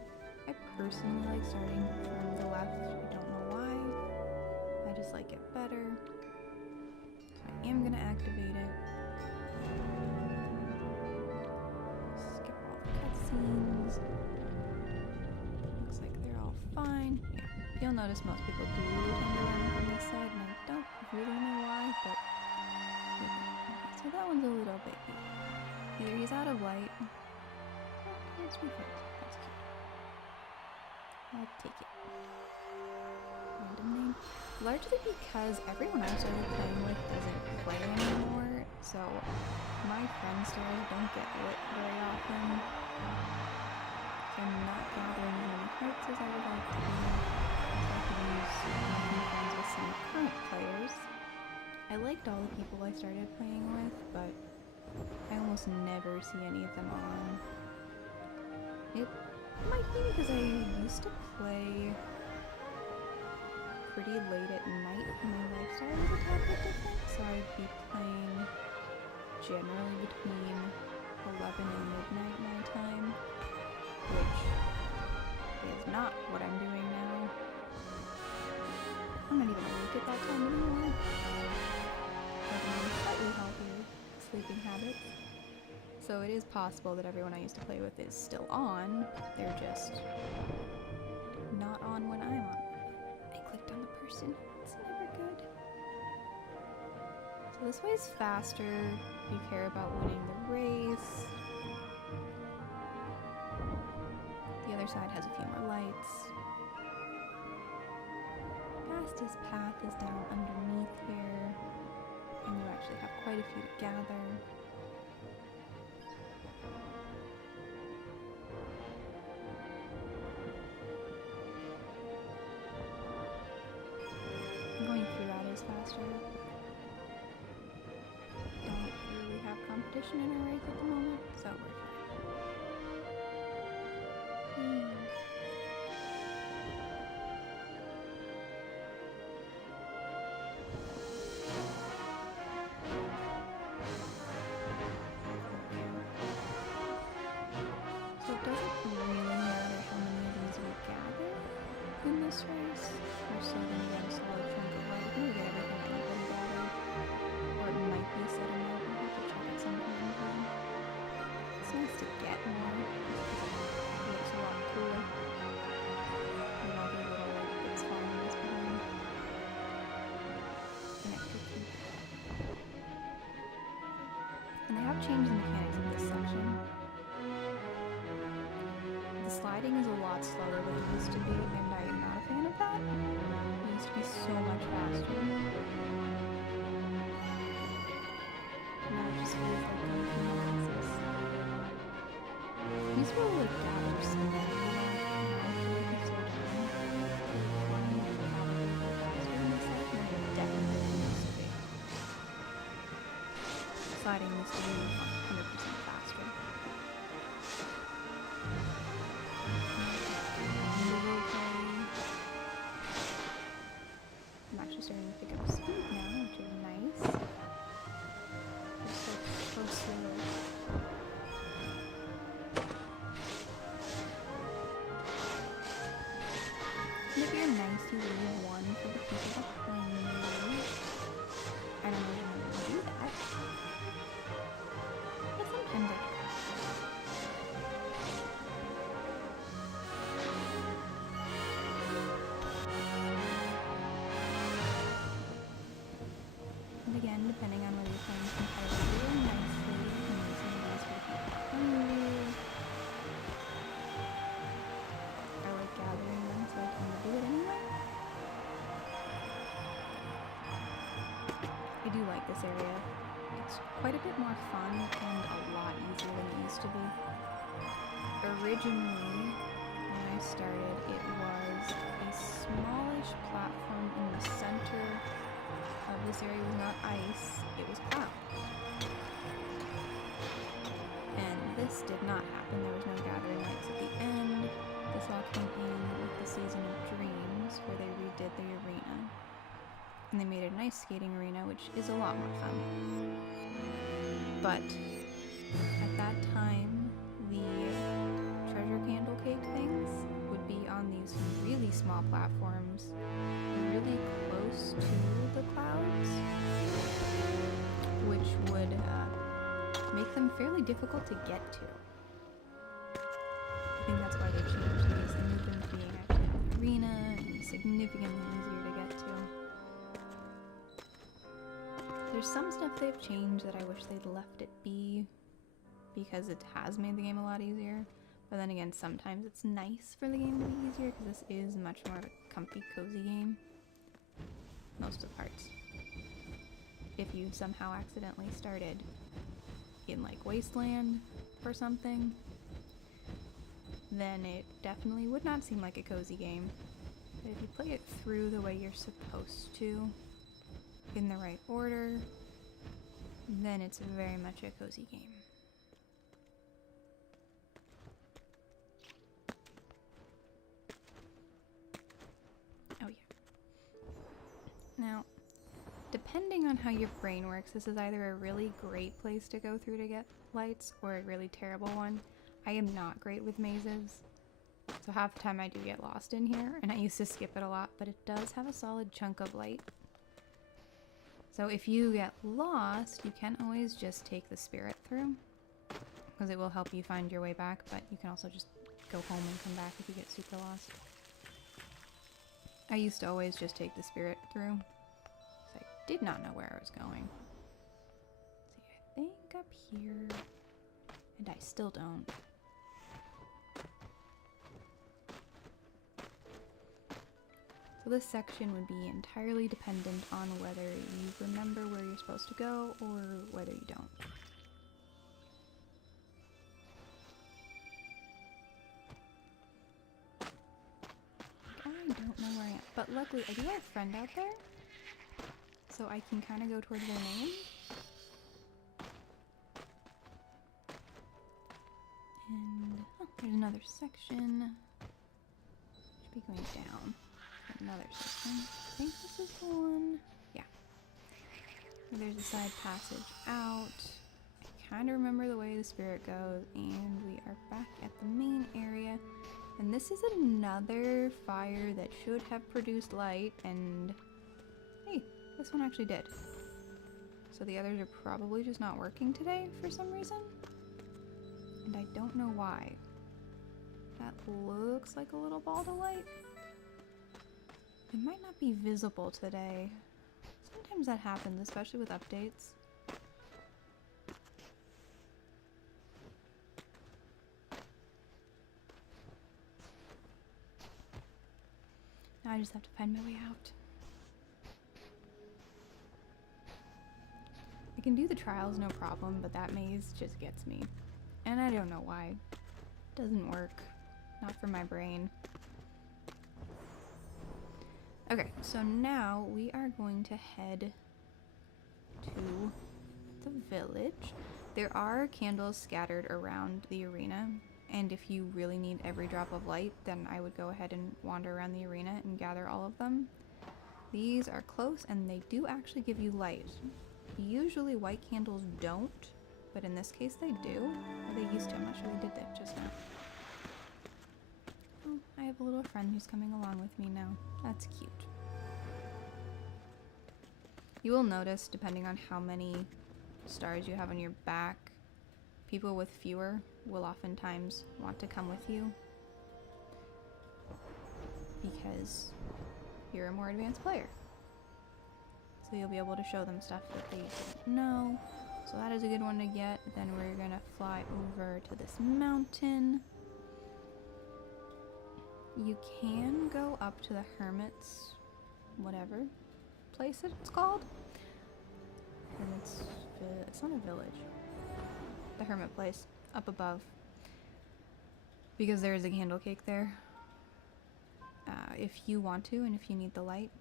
I personally like starting from the left. I don't know why. I just like it better. So I am gonna activate it. Skip all the cutscenes. Looks like they're all fine. Yeah, you'll notice most people do tend to run from this side, and I don't really know why, but okay, so that one's a little baby. Either he's out of light. Oh, that's my friend. That's cute. I'll take it. Random name. Largely because everyone I started playing with doesn't play anymore, so my friend stars don't get lit very often. So I'm not gathering as many hearts as I would like to be. So I could use making friends with some current players. I liked all the people I started playing with, but I almost never see any of them on. It might be because I used to play pretty late at night. My lifestyle was a tad bit different, so I'd be playing generally between 11 and midnight my time, which is not what I'm doing now. I'm not even awake at that time anymore. Having slightly healthier sleeping habits. So it is possible that everyone I used to play with is still on. They're just not on when I'm on. I clicked on the person. It's never good. So this way is faster if you care about winning the race. The other side has a few more lights. Fastest path is down underneath here. And you actually have quite a few to gather. Going through that is faster. Don't really have competition in our race at the moment, so we're fine. So it doesn't really matter how many of these we gather in this race. We're still going to get a solid chunk of light. Maybe get everything that anybody gathered. Or it might be set in light. We'll have to check at some point in time. It's nice to get more. It looks a lot cooler. With all the little bits following us behind. An extra key. And they have changed the mechanics of this section. The sliding is a lot slower than it used to be, and I am not a fan of that. It used to be so much faster. Now it just feels like the axis. These were like gather speed. Now I feel like it's so dumb. Flying would probably go faster than this section, but it definitely used to be. Sliding used to be 100% faster. I'm actually starting to pick up speed now, which is nice. It's so slow. And if you're nice, you leave one for the people behind you. I don't know if I'm going to do that. But sometimes I do. And again, depending on whether you're playing competitively or nicely, you can use some of these for the people behind you. I like gathering them so I can do it anyway. I do like this area. It It's quite a bit more fun and a lot easier than it used to be. Originally, when I started, it was a smallish platform in the center of this area. It was not ice, it was clouds. And this did not happen. There was no gathering lights at the end. This all came in with the Season of Dreams, where they redid the arena. And they made it an ice skating arena, which is a lot more fun. But at that time, the treasure candle cake things would be on these really small platforms, really close to the clouds, which would make them fairly difficult to get to. I think that's why they changed these. They moved them to being actually on the arena and significantly easier to get to. There's some stuff they've changed that I wish they'd left it be, because it has made the game a lot easier. But then again, sometimes it's nice for the game to be easier, because this is much more of a comfy, cozy game. Most of the parts. If you somehow accidentally started in like Wasteland or something, then it definitely would not seem like a cozy game. But if you play it through the way you're supposed to, in the right order, then it's very much a cozy game. Oh yeah. Now, depending on how your brain works, this is either a really great place to go through to get lights or a really terrible one. I am not great with mazes, so half the time I do get lost in here, and I used to skip it a lot, but it does have a solid chunk of light. So if you get lost, you can always just take the spirit through, because it will help you find your way back, but you can also just go home and come back if you get super lost. I used to always just take the spirit through, because I did not know where I was going. Let's see, I think up here, and I still don't. So this section would be entirely dependent on whether you remember where you're supposed to go or whether you don't. I don't know where I am, but luckily I do have a friend out there, so I can kind of go towards their name. And oh, there's another section. Should be going down. Another section. I think this is the one. Yeah. There's a side passage out. I kind of remember the way the spirit goes, and we are back at the main area. And this is another fire that should have produced light, and hey, this one actually did. So the others are probably just not working today for some reason. And I don't know why. That looks like a little ball of light. It might not be visible today. Sometimes that happens, especially with updates. Now I just have to find my way out. I can do the trials no problem, but that maze just gets me. And I don't know why. It doesn't work. Not for my brain. Okay, so now we are going to head to the village. There are candles scattered around the arena, and if you really need every drop of light, then I would go ahead and wander around the arena and gather all of them. These are close, and they do actually give you light. Usually white candles don't, but in this case they do. Or they used to. I'm not sure they did that just now. Oh, I have a little friend who's coming along with me now. That's cute. You will notice, depending on how many stars you have on your back, people with fewer will oftentimes want to come with you because you're a more advanced player. So you'll be able to show them stuff that they didn't know. So that is a good one to get. Then we're gonna fly over to this mountain. You can go up to the hermit's whatever place it's called. Hermit's it's not a village. The hermit place up above. Because there is a candle cake there. If you want to and if you need the light.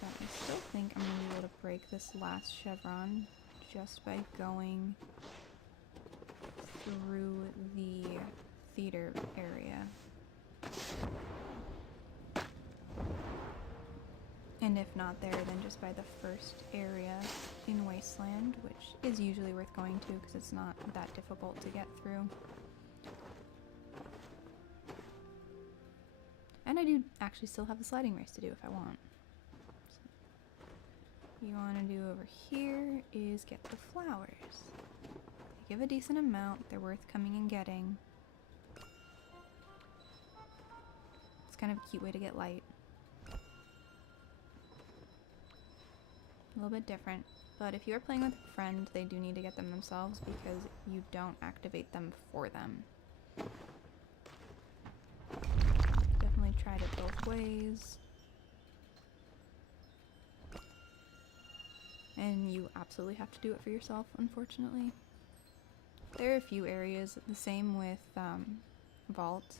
But I still think I'm going to be able to break this last chevron just by going through the theater area. And if not there, then just by the first area in Wasteland, which is usually worth going to because it's not that difficult to get through. And I do actually still have the sliding race to do if I want. So, what you want to do over here is get the flowers. They give a decent amount, they're worth coming and getting. It's kind of a cute way to get light. A little bit different, but if you are playing with a friend, they do need to get them themselves because you don't activate them for them. Definitely tried it both ways. And you absolutely have to do it for yourself, unfortunately. There are a few areas, the same with Vault.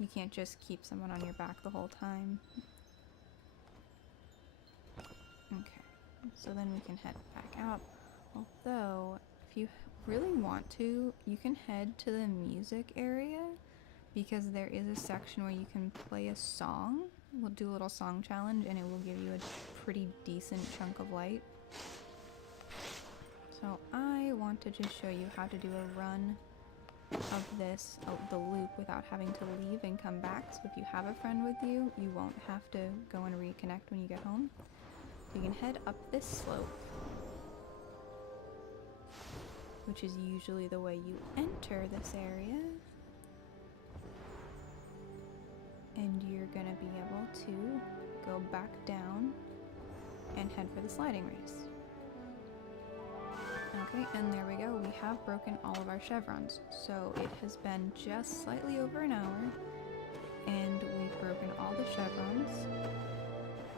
You can't just keep someone on your back the whole time. Okay, so then we can head back out. Although, if you really want to, you can head to the music area because there is a section where you can play a song. We'll do a little song challenge and it will give you a pretty decent chunk of light. So I want to just show you how to do a run of this, the loop, without having to leave and come back. So if you have a friend with you, you won't have to go and reconnect when you get home. You can head up this slope, which is usually the way you enter this area. And you're gonna be able to go back down and head for the sliding race. Okay, and there we go. We have broken all of our chevrons. So it has been just slightly over an hour, and we've broken all the chevrons.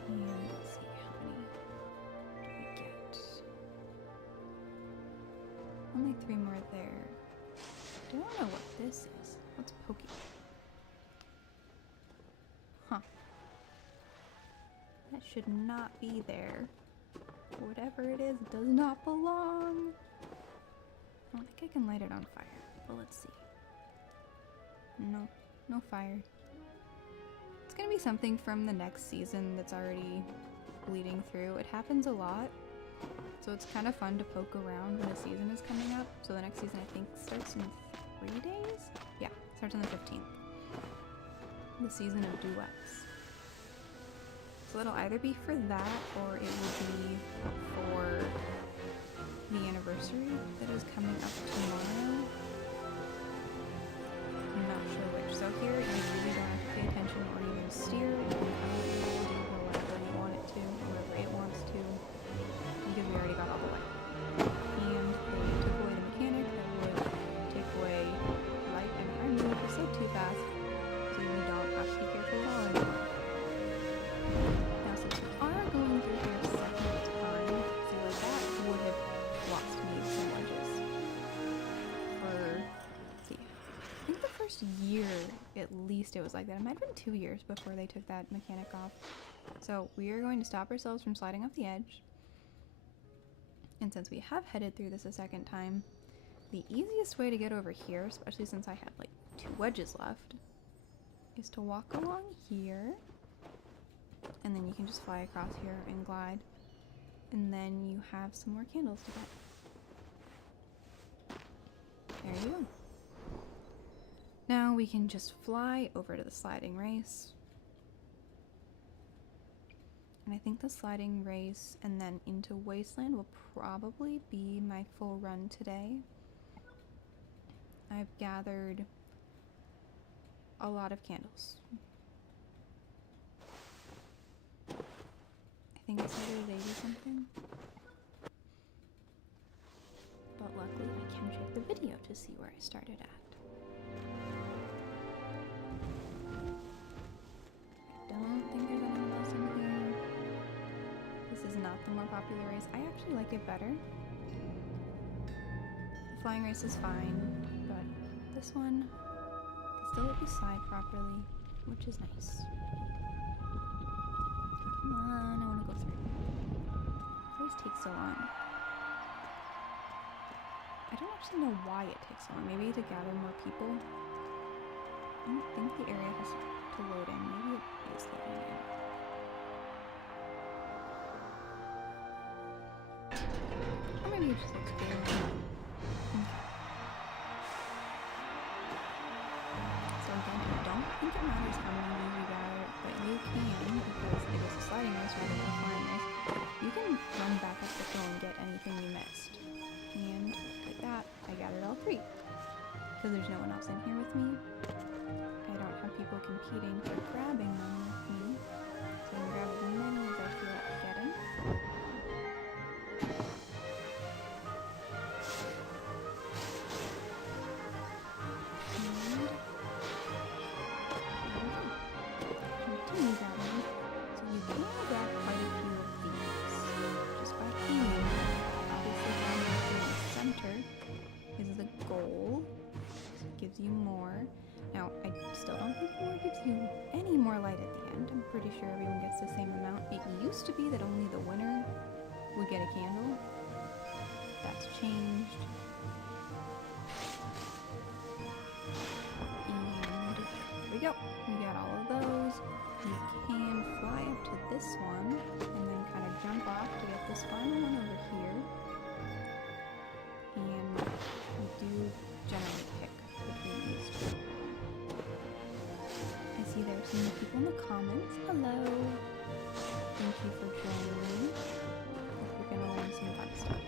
And let's see, how many do we get? Only 3 more there. I don't know what this is. What's Pokey? Huh. That should not be there. Whatever it is, it does not belong. I don't think I can light it on fire, but let's see. No, no fire. It's gonna be something from the next season that's already bleeding through. It happens a lot, so it's kind of fun to poke around when a season is coming up. So the next season I think starts in 3 days? Yeah, starts on the 15th. The season of duets. So it'll either be for that or it will be for the anniversary that is coming up tomorrow. I'm not sure which. So here you really don't have to pay attention or even steer. You can kind of do whatever you want it to, whatever it wants to, because we already got all the light. And they took away the mechanic that would take away light and prime move is so too fast, so you don't have to be careful at all anymore. Now since we are going through here a second time, see like that would have lost me some wedges. For, let's see, I think the first year at least it was like that. It might have been 2 years before they took that mechanic off. So we are going to stop ourselves from sliding off the edge. And since we have headed through this a second time, the easiest way to get over here, especially since I have like 2 wedges left, is to walk along here. And then you can just fly across here and glide. And then you have some more candles to get. There you go. Now we can just fly over to the sliding race. And I think the sliding race and then into Wasteland will probably be my full run today. I've gathered a lot of candles. I think I started at 80 something. But luckily I can check the video to see where I started at. I don't think there's anyone else in here. This is not the more popular race. I actually like it better. The flying race is fine, but this one can still let you slide properly, which is nice. Come on, I want to go through. It always takes so long. I don't actually know why it takes so long. Maybe to gather more people. I don't think the area has to load in. Maybe it is loading in. Or maybe it just looks failing. Okay. So again, I don't think it matters how many you gather, but you can, because it is a sliding race rather than a flying race, you can run back up the hill and get anything you missed. And like that, I gathered all 3. Because there's no one else in here with me. I don't have people competing for grabbing them with me. So I can grab as many as I feel like getting. And continue grabbing. So you can grab quite a few of these. Just by aiming. Obviously finding in the center is the goal. So it gives you more. Now, I still don't think more gives you any more light at the end. I'm pretty sure everyone gets the same amount. It used to be that only the winner would get a candle. That's changed. And here we go. We got all of those. You can fly up to this one and then kind of jump off to get this final one over here. And we do generally pick between these 2. I see there are some new people in the comments. Hello! Thank you for joining me. Hope you're gonna learn some fun stuff.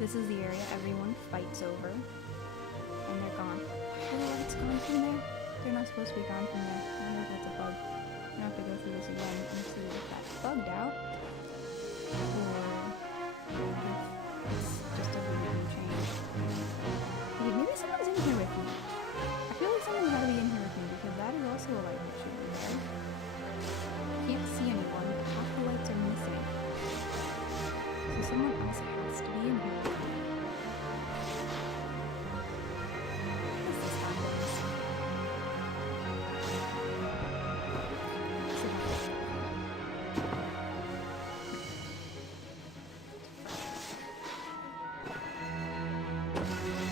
This is the area everyone fights over. And they're gone. Oh, it's gone from there? They're not supposed to be gone from there. I wonder if that's a bug. I'm gonna have to go through this again and see if that's bugged out. Or if it's just a weird change. Hey, maybe someone's in here with me. I feel like someone's gotta be in here with me because that is also a light that should be there. Can't see anyone, but half the lights are missing. So someone else has to be in here with me. This is fabulous. Sit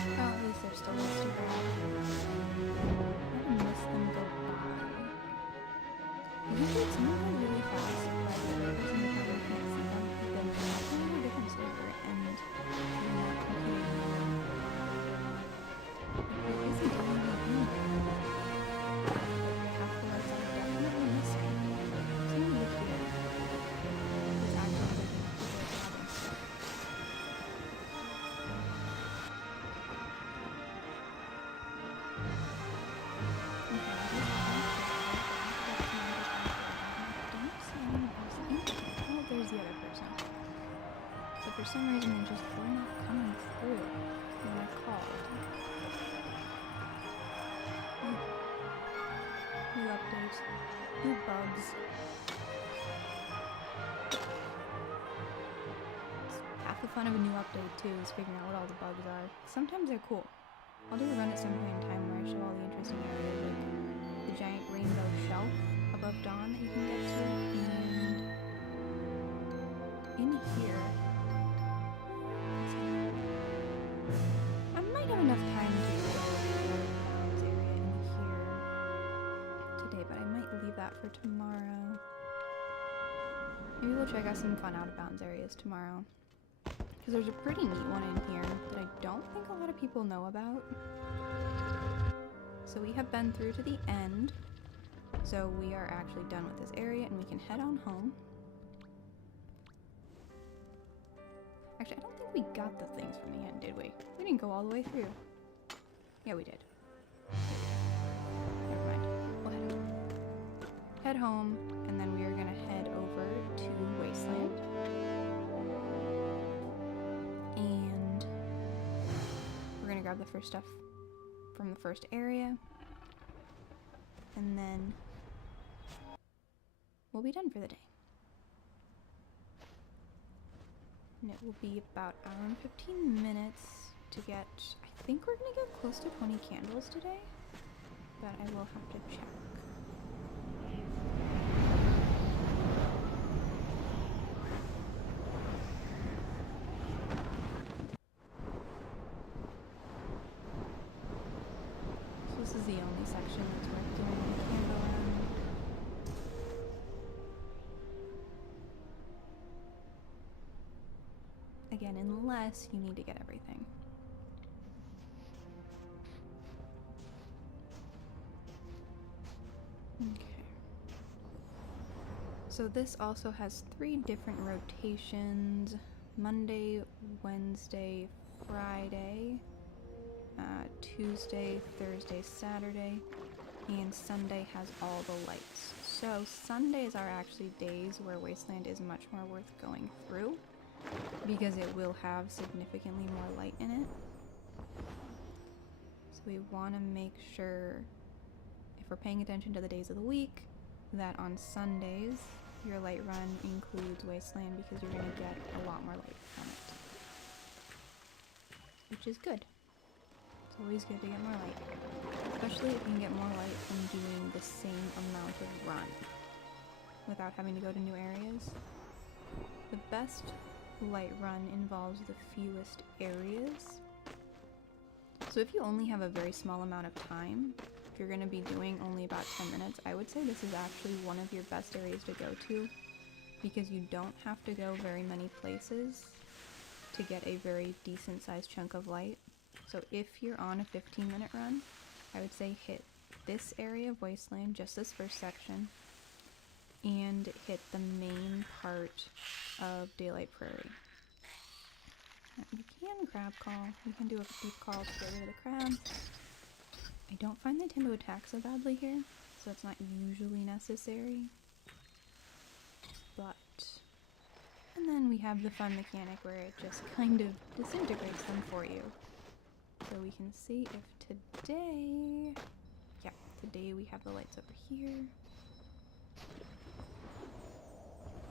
down. Well, at least there's still ones to grab. I miss them go by. Usually someone goes really fast, but the other person who probably can't see them, then they're a different server, and they're not competing anymore. Like, there isn't anyone in there. Like, half the lights are definitely missing. So you look here. It's actually looking at people grabbing stuff. There's the other person. So for some reason they just were not coming through when I called. New updates. New bugs. Half the fun of a new update too is figuring out what all the bugs are. Sometimes they're cool. I'll do a run at some point in time where I show all the interesting areas, like the giant rainbow shelf above dawn that you can get to, and in here, I might have enough time to do this area in here today, but I might leave that for tomorrow. Maybe we'll check out some fun out of bounds areas tomorrow. Because there's a pretty neat one in here that I don't think a lot of people know about. So we have been through to the end. So we are actually done with this area and we can head on home. Actually, I don't think we got the things from the end, did we? We didn't go all the way through. Yeah, we did. Never mind. We'll head home. Head home, and then we are gonna head over to Wasteland. And we're gonna grab the first stuff from the first area. And then we'll be done for the day. And it will be about an hour and 15 minutes to get, I think we're gonna get close to 20 candles today, but I will have to check. So this is the only section that's worth doing a candle run. Again, unless you need to get everything. Okay. So this also has 3 different rotations: Monday, Wednesday, Friday, Tuesday, Thursday, Saturday, and Sunday has all the lights. So Sundays are actually days where Wasteland is much more worth going through, because it will have significantly more light in it. So we want to make sure, if we're paying attention to the days of the week, that on Sundays your light run includes Wasteland, because you're going to get a lot more light from it, which is good. It's always good to get more light, especially if you can get more light from doing the same amount of run without having to go to new areas. The best light run involves the fewest areas. So if you only have a very small amount of time, if you're going to be doing only about 10 minutes, I would say this is actually one of your best areas to go to, because you don't have to go very many places to get a very decent sized chunk of light. So if you're on a 15-minute run, I would say hit this area of Wasteland, just this first section, and hit the main part of Daylight Prairie. You can crab call. You can do a deep call to get rid of the crabs. I don't find they tend to attack so badly here, so it's not usually necessary. But... and then we have the fun mechanic where it just kind of disintegrates them for you. So we can see if today... yeah, today we have the lights over here.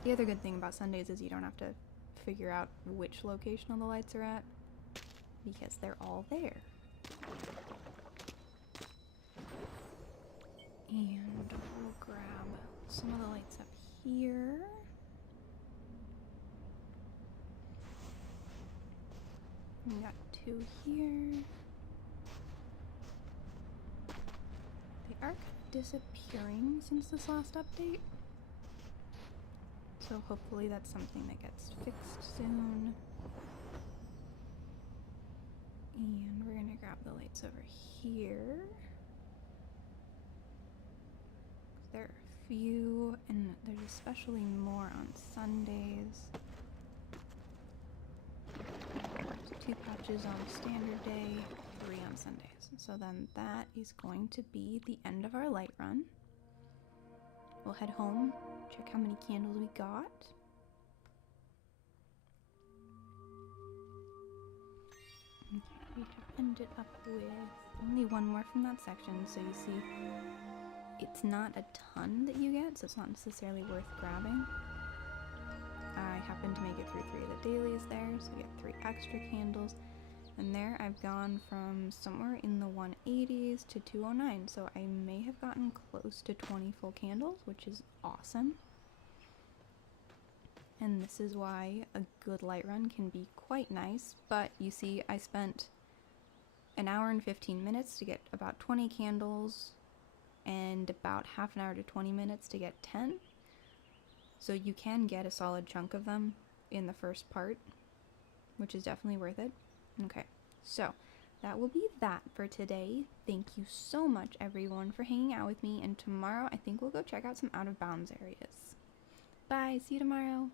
The other good thing about Sundays is you don't have to figure out which location all the lights are at, because they're all there. And we'll grab some of the lights up here. We got 2 here. They are kind of disappearing since this last update, so hopefully that's something that gets fixed soon. And we're gonna grab the lights over here. There are a few, and there's especially more on Sundays. So 2 patches on standard day, 3 on Sundays. So then that is going to be the end of our light run. We'll head home, check how many candles we got. Okay, we have ended up with only 1 more from that section, so you see it's not a ton that you get, so it's not necessarily worth grabbing. I happen to make it through 3 of the dailies there, so we get 3 extra candles. And there I've gone from somewhere in the 180s to 209, so I may have gotten close to 20 full candles, which is awesome. And this is why a good light run can be quite nice, but you see I spent an hour and 15 minutes to get about 20 candles, and about half an hour to 20 minutes to get 10. So you can get a solid chunk of them in the first part, which is definitely worth it. Okay, so that will be that for today. Thank you so much, everyone, for hanging out with me, and tomorrow I think we'll go check out some out of bounds areas. Bye, see you tomorrow.